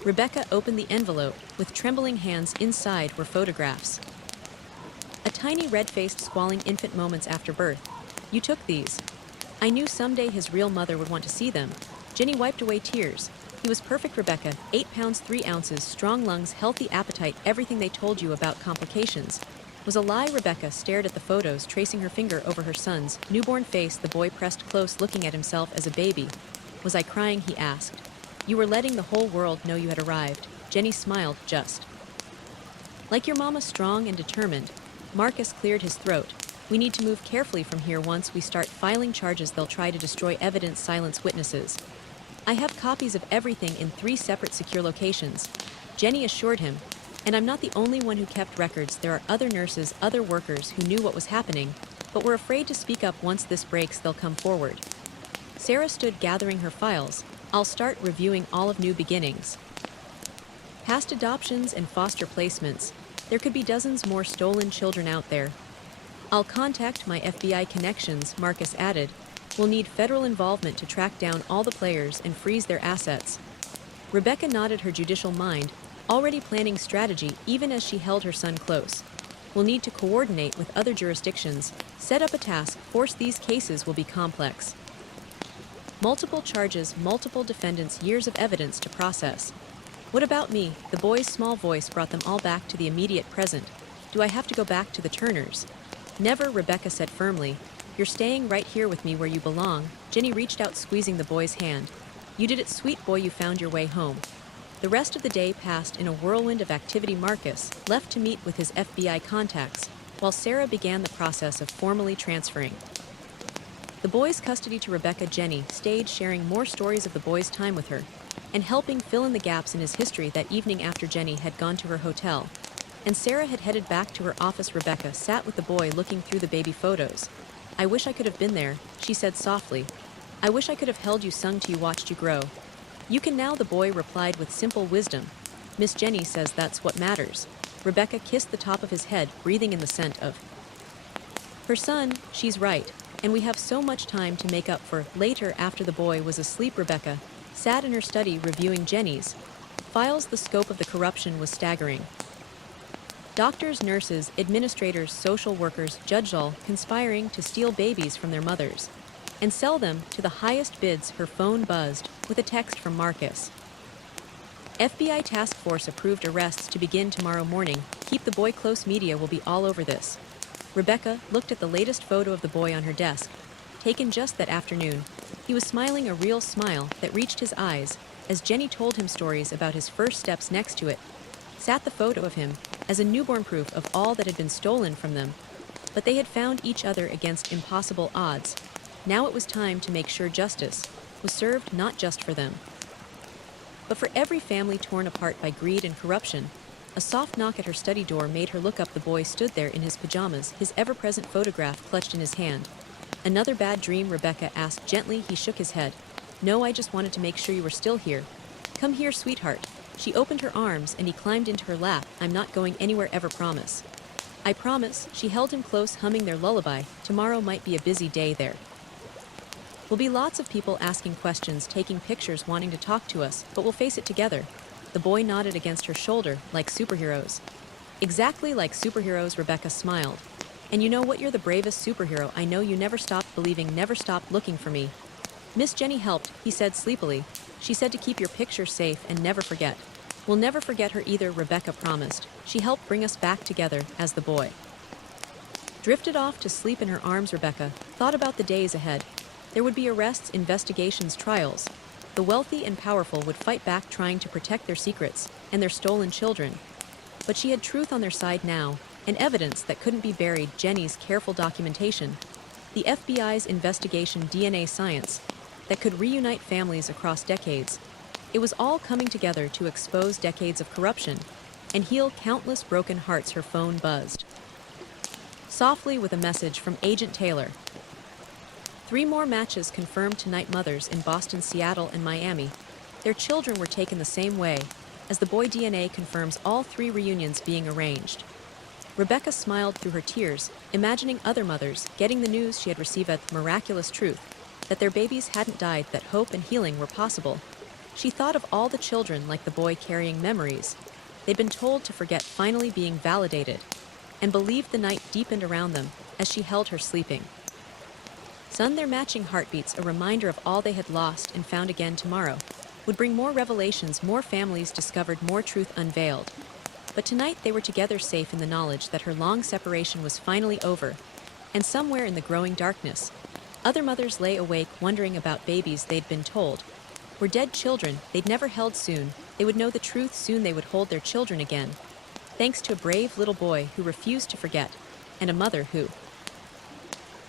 Rebecca opened the envelope. With trembling hands, inside were photographs. A tiny red-faced, squalling infant moments after birth. You took these. I knew someday his real mother would want to see them. Jenny wiped away tears. He was perfect, Rebecca. 8 pounds 3 ounces, strong lungs, healthy appetite. Everything they told you about complications was a lie. Rebecca stared at the photos, tracing her finger over her son's newborn face. The boy pressed close, looking at himself as a baby. Was I crying? He asked. You were letting the whole world know you had arrived. Jenny smiled. Just like your mama, strong and determined. Marcus cleared his throat. We need to move carefully from here. Once we start filing charges, they'll try to destroy evidence, silence witnesses. I have copies of everything in 3 separate secure locations, Jenny assured him. And I'm not the only one who kept records. There are other nurses, other workers who knew what was happening, but were afraid to speak up. Once this breaks, they'll come forward. Sarah stood gathering her files. I'll start reviewing all of New Beginnings. Past adoptions and foster placements. There could be dozens more stolen children out there. I'll contact my FBI connections, Marcus added. We'll need federal involvement to track down all the players and freeze their assets. Rebecca nodded, her judicial mind already planning strategy even as she held her son close. We'll need to coordinate with other jurisdictions, set up a task force. These cases will be complex. Multiple charges, multiple defendants, years of evidence to process. What about me? The boy's small voice brought them all back to the immediate present. Do I have to go back to the Turners? Never, Rebecca said firmly. You're staying right here with me where you belong. Jenny reached out, squeezing the boy's hand. You did it, sweet boy, you found your way home. The rest of the day passed in a whirlwind of activity. Marcus left to meet with his FBI contacts, while Sarah began the process of formally transferring the boy's custody to Rebecca. Jenny stayed, sharing more stories of the boy's time with her, and helping fill in the gaps in his history. That evening, after Jenny had gone to her hotel, and Sarah had headed back to her office, Rebecca sat with the boy, looking through the baby photos. I wish I could have been there, she said softly. I wish I could have held you, sung to you, watched you grow. You can now, the boy replied with simple wisdom. Miss Jenny says that's what matters. Rebecca kissed the top of his head, breathing in the scent of her son. She's right, and we have so much time to make up for. Later, after the boy was asleep, Rebecca sat in her study reviewing Jenny's files. The scope of the corruption was staggering. Doctors, nurses, administrators, social workers, judges, all conspiring to steal babies from their mothers and sell them to the highest bids. Her phone buzzed with a text from Marcus. FBI task force approved, arrests to begin tomorrow morning. Keep the boy close, media will be all over this. Rebecca looked at the latest photo of the boy on her desk, taken just that afternoon. He was smiling, a real smile that reached his eyes as Jenny told him stories about his first steps. Next to it sat the photo of him as a newborn, proof of all that had been stolen from them. But they had found each other against impossible odds. Now it was time to make sure justice was served, not just for them, but for every family torn apart by greed and corruption. A soft knock at her study door made her look up. The boy stood there in his pajamas, his ever-present photograph clutched in his hand. Another bad dream? Rebecca asked gently. He shook his head. No, I just wanted to make sure you were still here. Come here, sweetheart. She opened her arms and he climbed into her lap. I'm not going anywhere, ever, promise. I promise. She held him close, humming their lullaby. Tomorrow might be a busy day there. Will be lots of people asking questions, taking pictures, wanting to talk to us, but we'll face it together. The boy nodded against her shoulder, like superheroes. Exactly like superheroes, Rebecca smiled. And you know what? You're the bravest superhero I know. You never stopped believing, never stopped looking for me. Miss Jenny helped, he said sleepily. She said to keep your picture safe and never forget. We'll never forget her either, Rebecca promised. She helped bring us back together as the boy Drifted off to sleep in her arms, Rebecca thought about the days ahead. There would be arrests, investigations, trials. The wealthy and powerful would fight back trying to protect their secrets and their stolen children. But she had truth on their side now, and evidence that couldn't be buried: Jenny's careful documentation, the FBI's investigation, DNA science, that could reunite families across decades. It was all coming together to expose decades of corruption and heal countless broken hearts. Her phone buzzed softly with a message from Agent Taylor. 3 more matches confirmed tonight. Mothers in Boston, Seattle, and Miami. Their children were taken the same way, as the boy DNA confirms all 3 reunions being arranged. Rebecca smiled through her tears, imagining other mothers getting the news she had received, the miraculous truth that their babies hadn't died, that hope and healing were possible. She thought of all the children like the boy carrying memories they'd been told to forget finally being validated, and believed the night deepened around them as she held her sleeping son. Their matching heartbeats, a reminder of all they had lost and found again. Tomorrow would bring more revelations, more families discovered, more truth unveiled. But tonight they were together, safe in the knowledge that her long separation was finally over. And somewhere in the growing darkness, other mothers lay awake, wondering about babies they'd been told were dead, children they'd never held. Soon they would know the truth, soon they would hold their children again, thanks to a brave little boy who refused to forget, and a mother who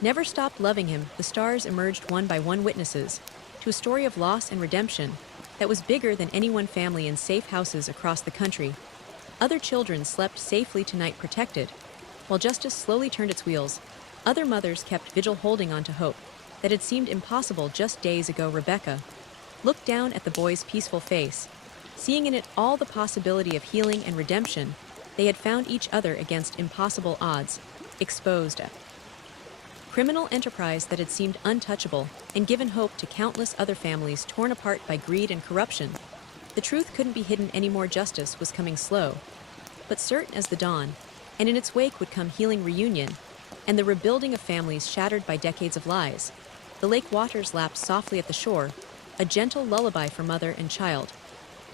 never stopped loving him. The stars emerged one by one, witnesses to a story of loss and redemption that was bigger than any one family. In safe houses across the country, other children slept safely tonight, protected, while justice slowly turned its wheels. Other mothers kept vigil, holding on to hope that had seemed impossible just days ago. Rebecca looked down at the boy's peaceful face, seeing in it all the possibility of healing and redemption. They had found each other against impossible odds, exposed a criminal enterprise that had seemed untouchable, and given hope to countless other families torn apart by greed and corruption. The truth couldn't be hidden anymore. Justice was coming, slow but certain as the dawn, and in its wake would come healing, reunion, and the rebuilding of families shattered by decades of lies. The lake waters lapped softly at the shore, a gentle lullaby for mother and child.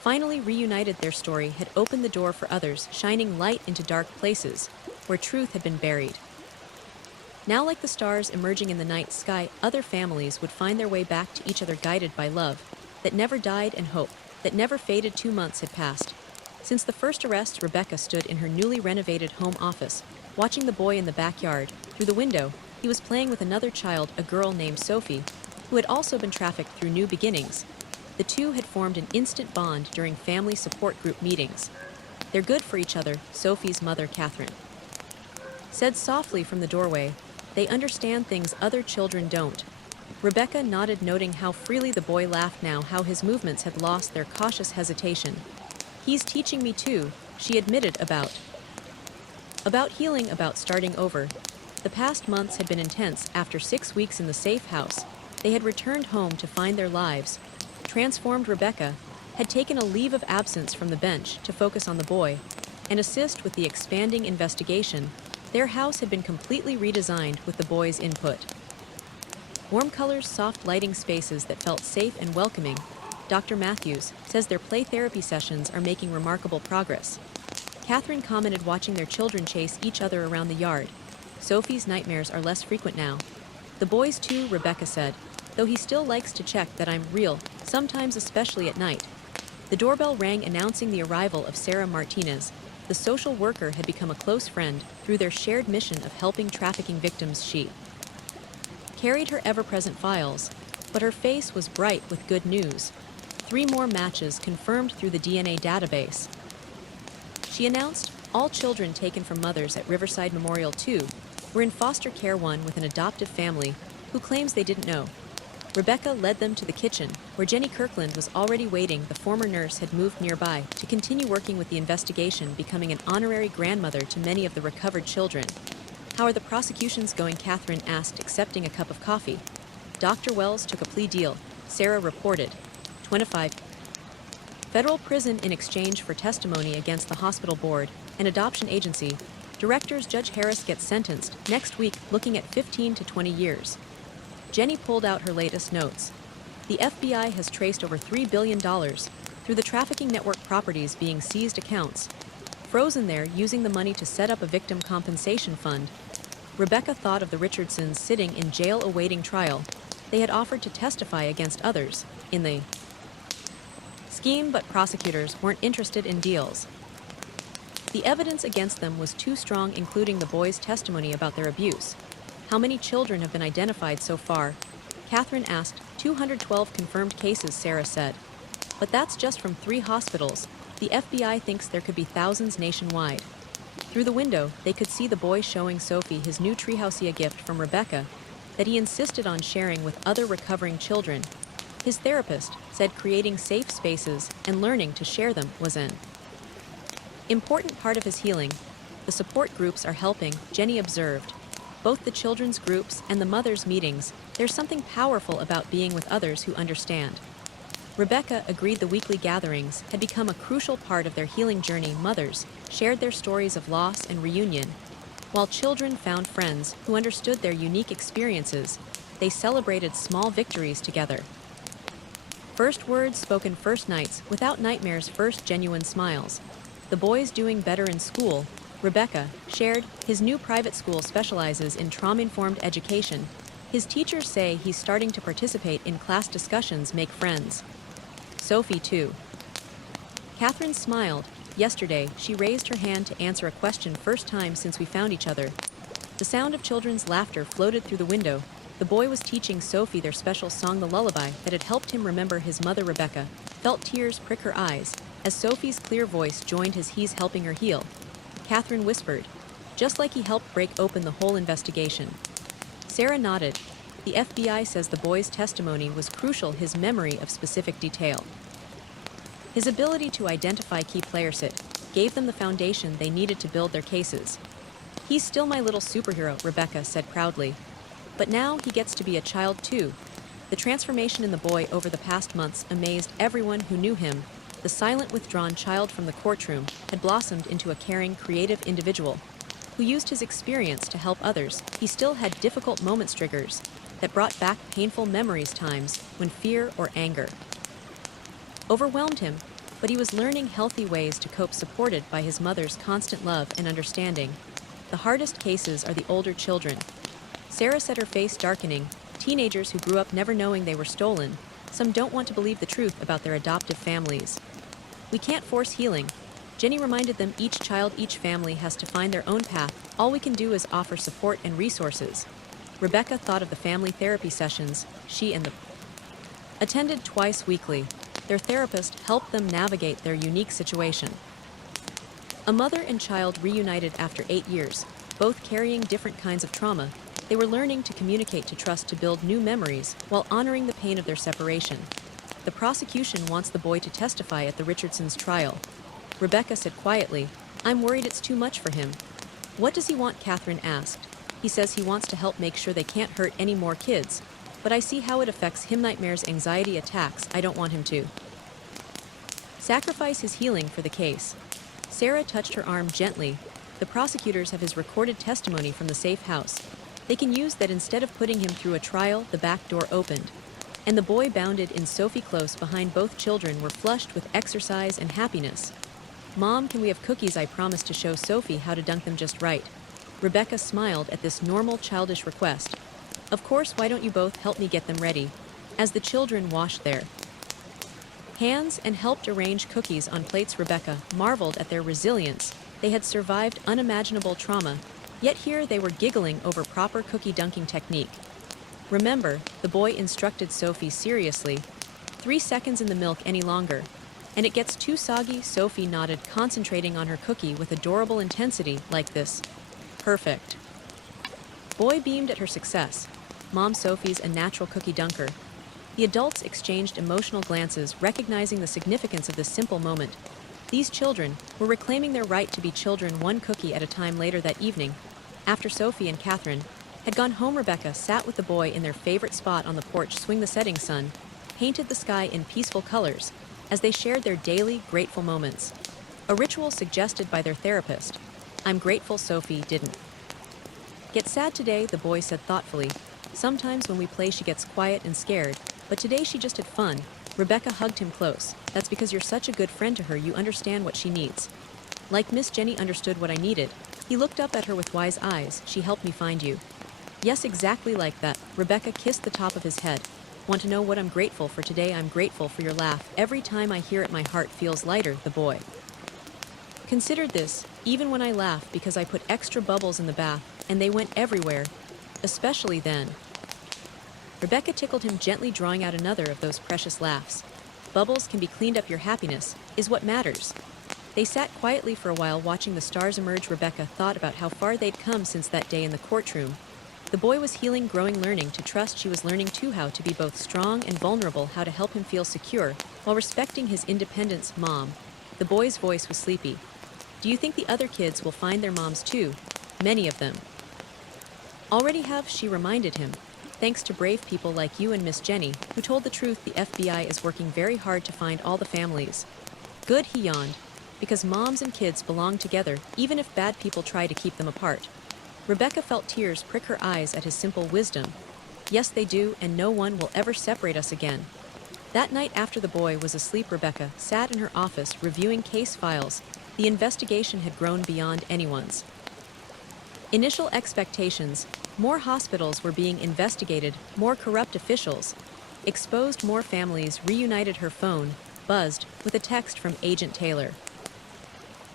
Finally reunited, their story had opened the door for others, shining light into dark places where truth had been buried. Now, like the stars emerging in the night sky, other families would find their way back to each other, guided by love that never died and hope that never faded. 2 months had passed since the first arrest. Rebecca stood in her newly renovated home office, watching the boy in the backyard. Through the window, he was playing with another child, a girl named Sophie, who had also been trafficked. Through new beginnings, the two had formed an instant bond during family support group meetings. "They're good for each other," Sophie's mother, Catherine, said softly from the doorway. "They understand things other children don't." Rebecca nodded, noting how freely the boy laughed now, how his movements had lost their cautious hesitation. "He's teaching me too," she admitted, about healing, about starting over. The past months had been intense. After 6 weeks in the safe house, they had returned home to find their lives transformed. Rebecca had taken a leave of absence from the bench to focus on the boy and assist with the expanding investigation. Their house had been completely redesigned with the boy's input. Warm colors, soft lighting, spaces that felt safe and welcoming. Dr. Matthews says their play therapy sessions are making remarkable progress. Catherine commented, watching their children chase each other around the yard. "Sophie's nightmares are less frequent now." "The boys too," Rebecca said, "though he still likes to check that I'm real, sometimes, especially at night." The doorbell rang, announcing the arrival of Sarah Martinez. The social worker had become a close friend through their shared mission of helping trafficking victims. She carried her ever-present files, but her face was bright with good news. 3 more matches confirmed through the DNA database. She announced all children taken from mothers at Riverside Memorial 2 were in foster care, 1 with an adoptive family who claims they didn't know. Rebecca led them to the kitchen, where Jenny Kirkland was already waiting. The former nurse had moved nearby to continue working with the investigation, becoming an honorary grandmother to many of the recovered children. "How are the prosecutions going?" Catherine asked, accepting a cup of coffee. "Dr. Wells took a plea deal," Sarah reported. 25 federal prison in exchange for testimony against the hospital board and adoption agency directors. Judge Harris gets sentenced next week, looking at 15 to 20 years. Jenny pulled out her latest notes. The FBI has traced over $3 billion through the trafficking network, properties being seized, accounts frozen there, using the money to set up a victim compensation fund. Rebecca thought of the Richardsons sitting in jail awaiting trial. They had offered to testify against others in the scheme, but prosecutors weren't interested in deals. The evidence against them was too strong, including the boys' testimony about their abuse. How many children have been identified so far? Catherine asked. 212 confirmed cases, Sarah said. But that's just from 3 hospitals. The FBI thinks there could be thousands nationwide. Through the window, they could see the boy showing Sophie his new treehousia gift from Rebecca that he insisted on sharing with other recovering children. His therapist said creating safe spaces and learning to share them was an important part of his healing. The support groups are helping, Jenny observed. Both the children's groups and the mothers' meetings, there's something powerful about being with others who understand. Rebecca agreed the weekly gatherings had become a crucial part of their healing journey. Mothers shared their stories of loss and reunion, while children found friends who understood their unique experiences. They celebrated small victories together. First words spoken, first nights without nightmares, first genuine smiles. The boys doing better in school. Rebecca shared his new private school specializes in trauma-informed education. His teachers say he's starting to participate in class discussions, make friends. Sophie too. Catherine smiled. Yesterday, she raised her hand to answer a question, first time since we found each other. The sound of children's laughter floated through the window. The boy was teaching Sophie their special song, the lullaby that had helped him remember his mother. Rebecca felt tears prick her eyes as Sophie's clear voice joined his. He's helping her heal. Catherine whispered, just like he helped break open the whole investigation. Sarah nodded. The FBI says the boy's testimony was crucial, his memory of specific detail. His ability to identify key players gave them the foundation they needed to build their cases. He's still my little superhero, Rebecca said proudly. But now he gets to be a child too. The transformation in the boy over the past months amazed everyone who knew him. The silent, withdrawn child from the courtroom had blossomed into a caring, creative individual who used his experience to help others. He still had difficult moments, triggers that brought back painful memories, times when fear or anger overwhelmed him, but he was learning healthy ways to cope, supported by his mother's constant love and understanding. The hardest cases are the older children. Sarah said, her face darkening. Teenagers who grew up never knowing they were stolen. Some don't want to believe the truth about their adoptive families. We can't force healing. Jenny reminded them each child, each family has to find their own path. All we can do is offer support and resources. Rebecca thought of the family therapy sessions she and the attended twice weekly. Their therapist helped them navigate their unique situation. A mother and child reunited after 8 years, both carrying different kinds of trauma. They were learning to communicate, to trust, to build new memories while honoring the pain of their separation. The prosecution wants the boy to testify at the Richardsons' trial. Rebecca said quietly, I'm worried it's too much for him. What does he want? Catherine asked. He says he wants to help make sure they can't hurt any more kids. But I see how it affects him, nightmares, anxiety attacks. I don't want him to sacrifice his healing for the case. Sarah touched her arm gently. The prosecutors have his recorded testimony from the safe house. They can use that instead of putting him through a trial. The back door opened, and the boy bounded in. Sophie close behind. Both children were flushed with exercise and happiness. Mom, can we have cookies? I promised to show Sophie how to dunk them just right. Rebecca smiled at this normal childish request. Of course, why don't you both help me get them ready? As the children washed their hands and helped arrange cookies on plates, Rebecca marveled at their resilience. They had survived unimaginable trauma, yet here they were giggling over proper cookie dunking technique. Remember, the boy instructed Sophie seriously. 3 seconds in the milk any longer, and it gets too soggy. Sophie nodded, concentrating on her cookie with adorable intensity. Like this. Perfect. Boy beamed at her success. Mom, Sophie's a natural cookie dunker. The adults exchanged emotional glances, recognizing the significance of this simple moment. These children were reclaiming their right to be children, one cookie at a time. Later that evening, after Sophie and Catherine had gone home, Rebecca sat with the boy in their favorite spot on the porch. The setting sun painted the sky in peaceful colors as they shared their daily grateful moments. A ritual suggested by their therapist. I'm grateful Sophie didn't get sad today, the boy said thoughtfully. Sometimes when we play she gets quiet and scared, but today she just had fun. Rebecca hugged him close. That's because you're such a good friend to her, you understand what she needs. Like Miss Jenny understood what I needed. He looked up at her with wise eyes. She helped me find you. Yes, exactly like that. Rebecca kissed the top of his head. Want to know what I'm grateful for today? I'm grateful for your laugh. Every time I hear it, my heart feels lighter, the boy considered this, even when I laugh because I put extra bubbles in the bath, and they went everywhere, especially then. Rebecca tickled him gently, drawing out another of those precious laughs. Bubbles can be cleaned up, your happiness is what matters. They sat quietly for a while, watching the stars emerge. Rebecca thought about how far they'd come since that day in the courtroom. The boy was healing, growing, learning to trust. She was learning too, how to be both strong and vulnerable, how to help him feel secure while respecting his independence. Mom. The boy's voice was sleepy. Do you think the other kids will find their moms too? Many of them already have, she reminded him. Thanks to brave people like you and Miss Jenny, who told the truth. The FBI is working very hard to find all the families. Good, he yawned. Because moms and kids belong together, even if bad people try to keep them apart. Rebecca felt tears prick her eyes at his simple wisdom. Yes, they do, and no one will ever separate us again. That night, after the boy was asleep, Rebecca sat in her office reviewing case files. The investigation had grown beyond anyone's initial expectations. More hospitals were being investigated, more corrupt officials exposed, more families reunited. Her phone buzzed with a text from Agent Taylor.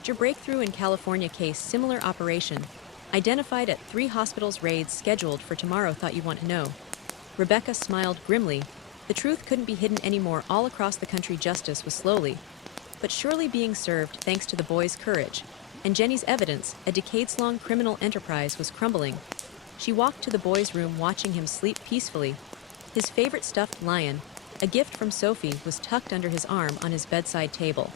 Your breakthrough in California case, similar operation identified at 3 hospitals, raids scheduled for tomorrow. Thought you'd want to know. Rebecca smiled grimly. The truth couldn't be hidden anymore. All across the country, justice was slowly but surely being served, thanks to the boy's courage and Jenny's evidence. A decades-long criminal enterprise was crumbling. She walked to the boy's room, watching him sleep peacefully. His favorite stuffed lion, a gift from Sophie, was tucked under his arm. On his bedside table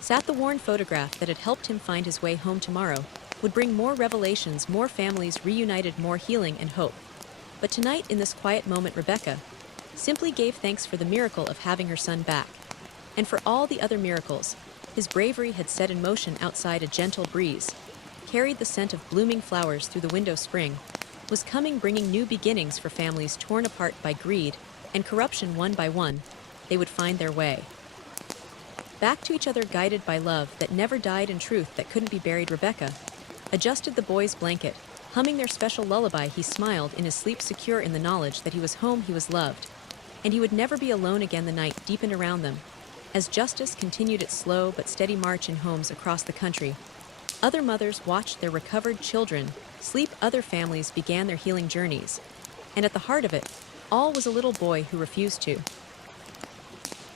sat the worn photograph that had helped him find his way home. Tomorrow would bring more revelations, more families reunited, more healing and hope. But tonight, in this quiet moment, Rebecca simply gave thanks for the miracle of having her son back, and for all the other miracles his bravery had set in motion. Outside, a gentle breeze carried the scent of blooming flowers through the window. Spring was coming, bringing new beginnings for families torn apart by greed and corruption. One by one, they would find their way back to each other, guided by love that never died and truth that couldn't be buried. Rebecca adjusted the boy's blanket, humming their special lullaby. He smiled in his sleep, secure in the knowledge that he was home, he was loved, and he would never be alone again. The night deepened around them as justice continued its slow but steady march in homes across the country. Other mothers watched their recovered children sleep. Other families began their healing journeys. And at the heart of it all was a little boy who refused to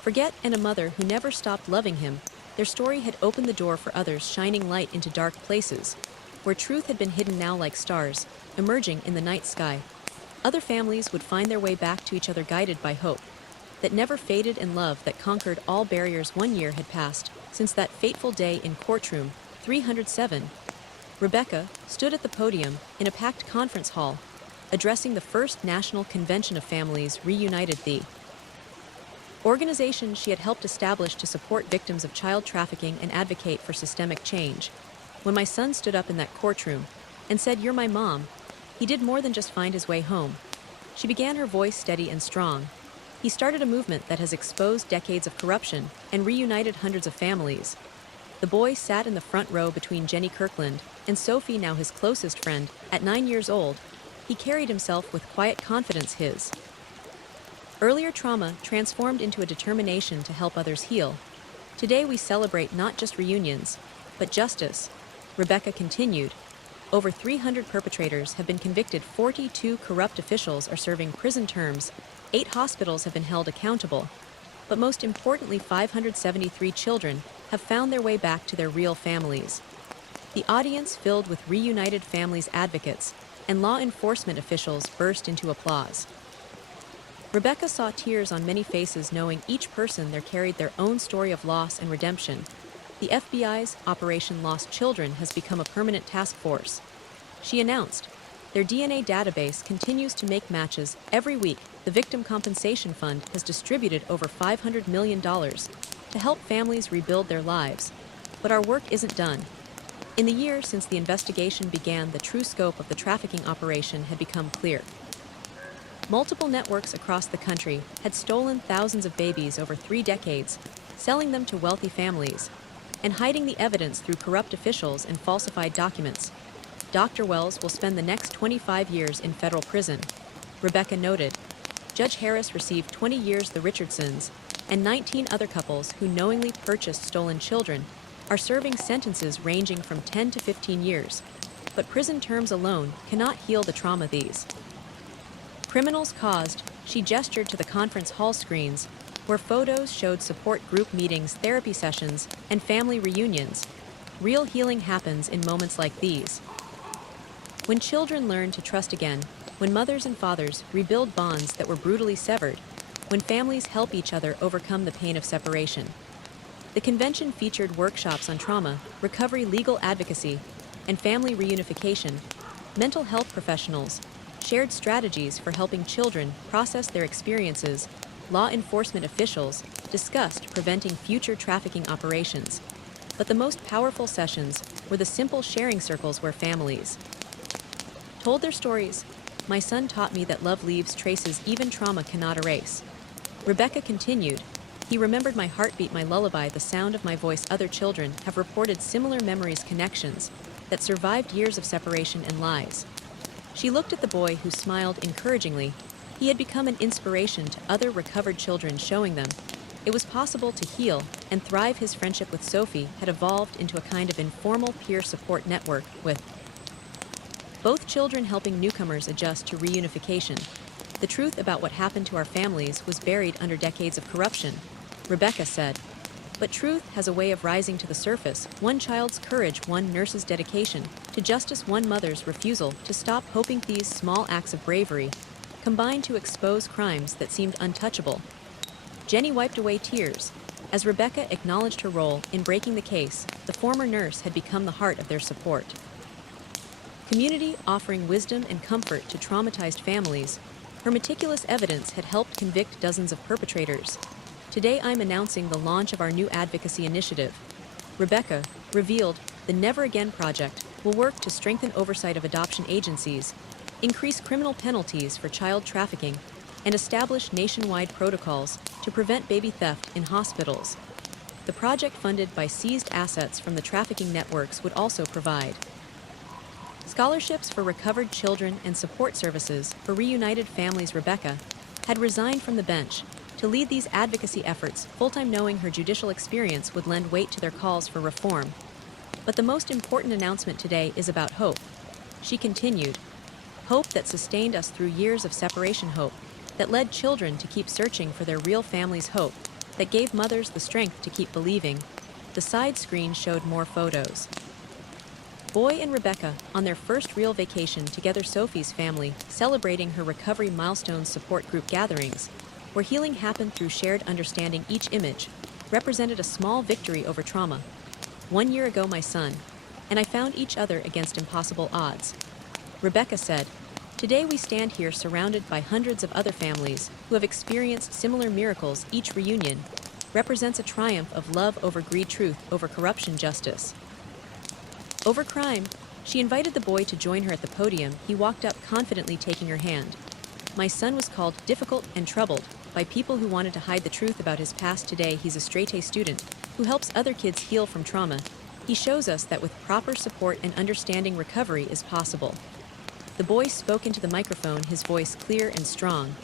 forget, and a mother who never stopped loving him. Their story had opened the door for others, shining light into dark places where truth had been hidden. Now, like stars emerging in the night sky, other families would find their way back to each other, guided by hope that never faded and love that conquered all barriers. 1 year had passed since that fateful day in courtroom 307. Rebecca stood at the podium in a packed conference hall, addressing the first National Convention of Families Reunited, the organization she had helped establish to support victims of child trafficking and advocate for systemic change. When my son stood up in that courtroom and said, "You're my mom," he did more than just find his way home. She began, her voice steady and strong. He started a movement that has exposed decades of corruption and reunited hundreds of families. The boy sat in the front row between Jenny Kirkland and Sophie, now his closest friend. At 9 years old, he carried himself with quiet confidence. His earlier trauma transformed into a determination to help others heal. Today we celebrate not just reunions, but justice. Rebecca continued. Over 300 perpetrators have been convicted, 42 corrupt officials are serving prison terms, 8 hospitals have been held accountable, but most importantly, 573 children have found their way back to their real families. The audience, filled with reunited families, advocates, and law enforcement officials, burst into applause. Rebecca saw tears on many faces, knowing each person there carried their own story of loss and redemption. The FBI's Operation Lost Children has become a permanent task force. She announced, their DNA database continues to make matches every week. The Victim Compensation Fund has distributed over $500 million to help families rebuild their lives. But our work isn't done. In the year since the investigation began, the true scope of the trafficking operation had become clear. Multiple networks across the country had stolen thousands of babies over 3 decades, selling them to wealthy families. and hiding the evidence through corrupt officials and falsified documents. Dr. Wells will spend the next 25 years in federal prison, Rebecca noted. Judge Harris received 20 years. The Richardsons and 19 other couples who knowingly purchased stolen children are serving sentences ranging from 10 to 15 years. But prison terms alone cannot heal the trauma these criminals caused. She gestured to the conference hall screens, where photos showed support group meetings, therapy sessions, and family reunions. Real healing happens in moments like these. When children learn to trust again, when mothers and fathers rebuild bonds that were brutally severed, when families help each other overcome the pain of separation. The convention featured workshops on trauma, recovery, legal advocacy, and family reunification. Mental health professionals shared strategies for helping children process their experiences. Law enforcement officials discussed preventing future trafficking operations. But the most powerful sessions were the simple sharing circles where families told their stories. My son taught me that love leaves traces even trauma cannot erase. Rebecca continued. He remembered my heartbeat, my lullaby, the sound of my voice. Other children have reported similar memories, connections that survived years of separation and lies. She looked at the boy, who smiled encouragingly. He had become an inspiration to other recovered children, showing them it was possible to heal and thrive. His friendship with Sophie had evolved into a kind of informal peer support network, with both children helping newcomers adjust to reunification. The truth about what happened to our families was buried under decades of corruption, Rebecca said. But truth has a way of rising to the surface. One child's courage, one nurse's dedication to justice, one mother's refusal to stop hoping. These small acts of bravery combined to expose crimes that seemed untouchable. Jenny wiped away tears as Rebecca acknowledged her role in breaking the case. The former nurse had become the heart of their support community, offering wisdom and comfort to traumatized families. Her meticulous evidence had helped convict dozens of perpetrators. Today I'm announcing the launch of our new advocacy initiative. Rebecca revealed the Never Again Project will work to strengthen oversight of adoption agencies, increase criminal penalties for child trafficking, and establish nationwide protocols to prevent baby theft in hospitals. The project, funded by seized assets from the trafficking networks, would also provide scholarships for recovered children and support services for reunited families. Rebecca had resigned from the bench to lead these advocacy efforts full-time, knowing her judicial experience would lend weight to their calls for reform. But the most important announcement today is about hope. She continued, hope that sustained us through years of separation, hope that led children to keep searching for their real families, hope that gave mothers the strength to keep believing. The side screen showed more photos. Boy and Rebecca on their first real vacation together. Sophie's family celebrating her recovery milestones. Support group gatherings where healing happened through shared understanding. Each image represented a small victory over trauma. 1 year ago, my son and I found each other against impossible odds, Rebecca said. Today we stand here surrounded by hundreds of other families who have experienced similar miracles. Each reunion represents a triumph of love over greed, truth over corruption, justice over crime. She invited the boy to join her at the podium. He walked up confidently, taking her hand. My son was called difficult and troubled by people who wanted to hide the truth about his past. Today he's a straight-A student who helps other kids heal from trauma. He shows us that with proper support and understanding, recovery is possible. The boy spoke into the microphone, his voice clear and strong.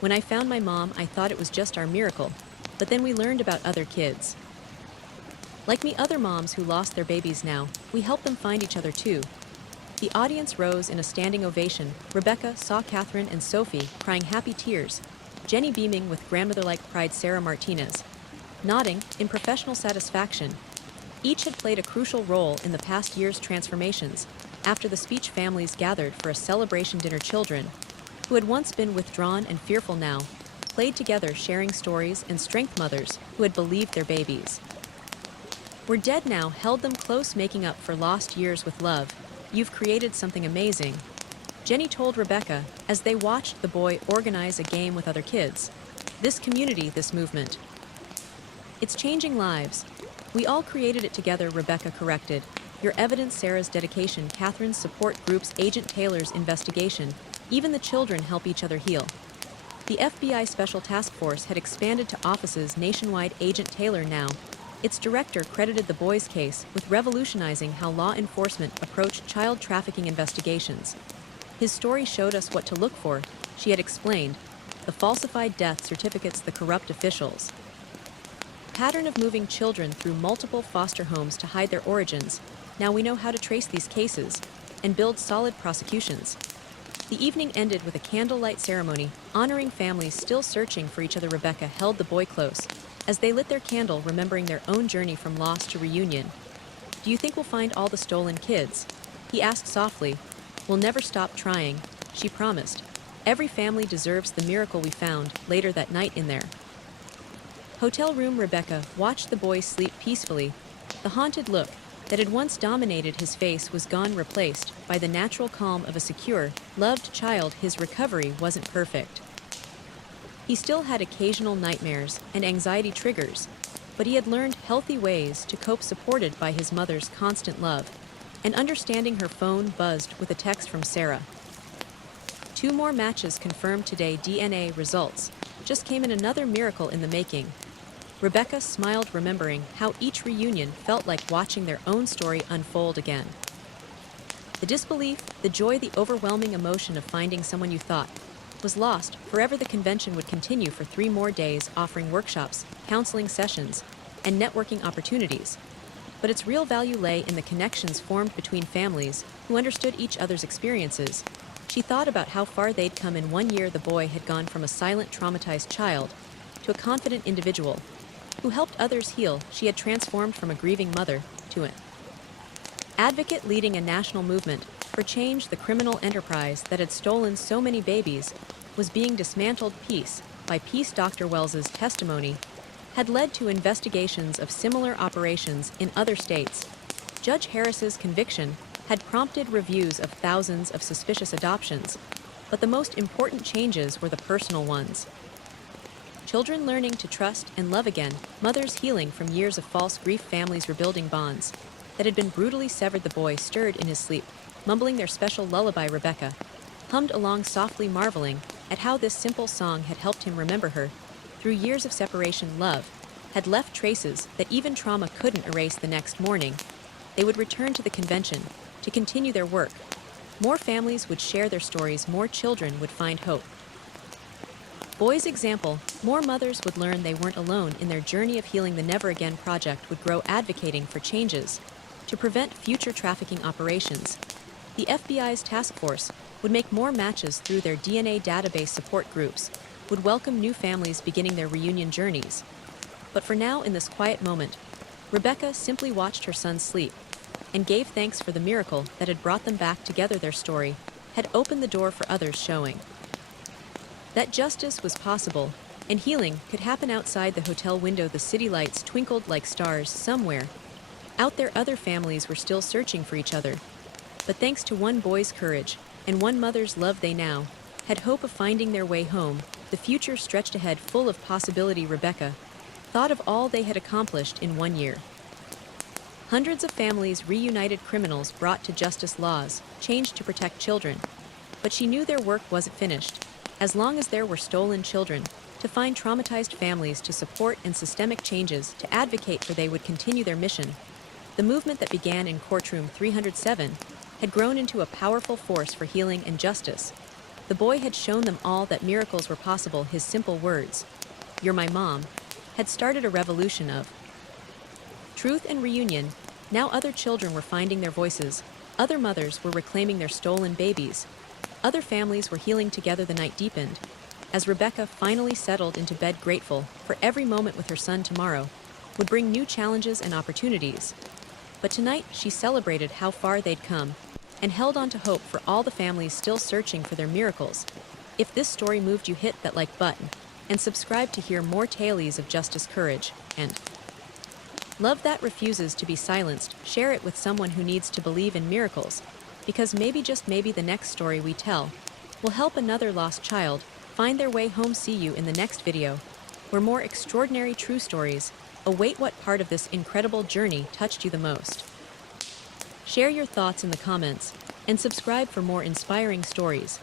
When I found my mom, I thought it was just our miracle, but then we learned about other kids like me, other moms who lost their babies. Now we help them find each other too. The audience rose in a standing ovation. Rebecca saw Catherine and Sophie crying happy tears, Jenny beaming with grandmother-like pride, Sarah Martinez nodding in professional satisfaction. Each had played a crucial role in the past year's transformations. After the speech, families gathered for a celebration dinner. Children who had once been withdrawn and fearful now played together, sharing stories and strength. Mothers who had believed their babies were dead now held them close, making up for lost years with love. You've created something amazing, Jenny told Rebecca as they watched the boy organize a game with other kids. This community, this movement, it's changing lives. We all created it together, Rebecca corrected. Your evidence, Sarah's dedication, Catherine's support groups, Agent Taylor's investigation. Even the children help each other heal. The FBI Special Task Force had expanded to offices nationwide. Agent Taylor now Its director credited the boy's case with revolutionizing how law enforcement approached child trafficking investigations. His story showed us what to look for, she had explained, the falsified death certificates, the corrupt officials. Pattern of moving children through multiple foster homes to hide their origins. Now we know how to trace these cases and build solid prosecutions. The evening ended with a candlelight ceremony honoring families still searching for each other. Rebecca held the boy close as they lit their candle, remembering their own journey from loss to reunion. "Do you think we'll find all the stolen kids?" he asked softly. "We'll never stop trying," she promised. "Every family deserves the miracle we found." Later that night in their hotel room, Rebecca watched the boy sleep peacefully. The haunted look that had once dominated his face was gone, replaced by the natural calm of a secure, loved child. His recovery wasn't perfect. He still had occasional nightmares and anxiety triggers, but he had learned healthy ways to cope, supported by his mother's constant love and understanding. Her phone buzzed with a text from Sarah. "2 more matches confirmed today. DNA results just came in. Another miracle in the making." Rebecca smiled, remembering how each reunion felt like watching their own story unfold again. The disbelief, the joy, the overwhelming emotion of finding someone you thought was lost forever. The convention would continue for 3 more days, offering workshops, counseling sessions, and networking opportunities. But its real value lay in the connections formed between families who understood each other's experiences. She thought about how far they'd come in 1 year. The boy had gone from a silent, traumatized child to a confident individual who helped others heal. She had transformed from a grieving mother to an advocate leading a national movement for change. The criminal enterprise that had stolen so many babies was being dismantled piece by piece. Dr. Wells's testimony had led to investigations of similar operations in other states. Judge Harris's conviction had prompted reviews of thousands of suspicious adoptions, but the most important changes were the personal ones. Children learning to trust and love again, mothers healing from years of false grief, families rebuilding bonds that had been brutally severed. The boy stirred in his sleep, mumbling their special lullaby. Rebecca hummed along softly, marveling at how this simple song had helped him remember her. Through years of separation, love had left traces that even trauma couldn't erase. The next morning, they would return to the convention to continue their work. More families would share their stories, more children would find hope. Boy's example, more mothers would learn they weren't alone in their journey of healing. The Never Again Project would grow, advocating for changes to prevent future trafficking operations. The FBI's task force would make more matches through their DNA database. Support groups would welcome new families beginning their reunion journeys. But for now, in this quiet moment, Rebecca simply watched her son sleep and gave thanks for the miracle that had brought them back together. Their story had opened the door for others, showing that justice was possible and healing could happen outside the hotel window. The city lights twinkled like stars. Somewhere out there, other families were still searching for each other. But thanks to one boy's courage and one mother's love, they now had hope of finding their way home. The future stretched ahead, full of possibility. Rebecca thought of all they had accomplished in 1 year. Hundreds of families reunited, criminals brought to justice, laws changed to protect children. But she knew their work wasn't finished. As long as there were stolen children to find, traumatized families to support, and systemic changes to advocate for, they would continue their mission. The movement that began in courtroom 307 had grown into a powerful force for healing and justice. The boy had shown them all that miracles were possible. His simple words, "You're my mom," had started a revolution of truth and reunion. Now other children were finding their voices. Other mothers were reclaiming their stolen babies. Other families were healing together. The night deepened as Rebecca finally settled into bed, grateful for every moment with her son. Tomorrow would bring new challenges and opportunities. But tonight she celebrated how far they'd come and held on to hope for all the families still searching for their miracles. If this story moved you, hit that like button and subscribe to hear more tales of justice, courage, and love that refuses to be silenced. Share it with someone who needs to believe in miracles, because maybe, just maybe, the next story we tell will help another lost child find their way home. See you in the next video, where more extraordinary true stories await. What part of this incredible journey touched you the most? Share your thoughts in the comments and subscribe for more inspiring stories.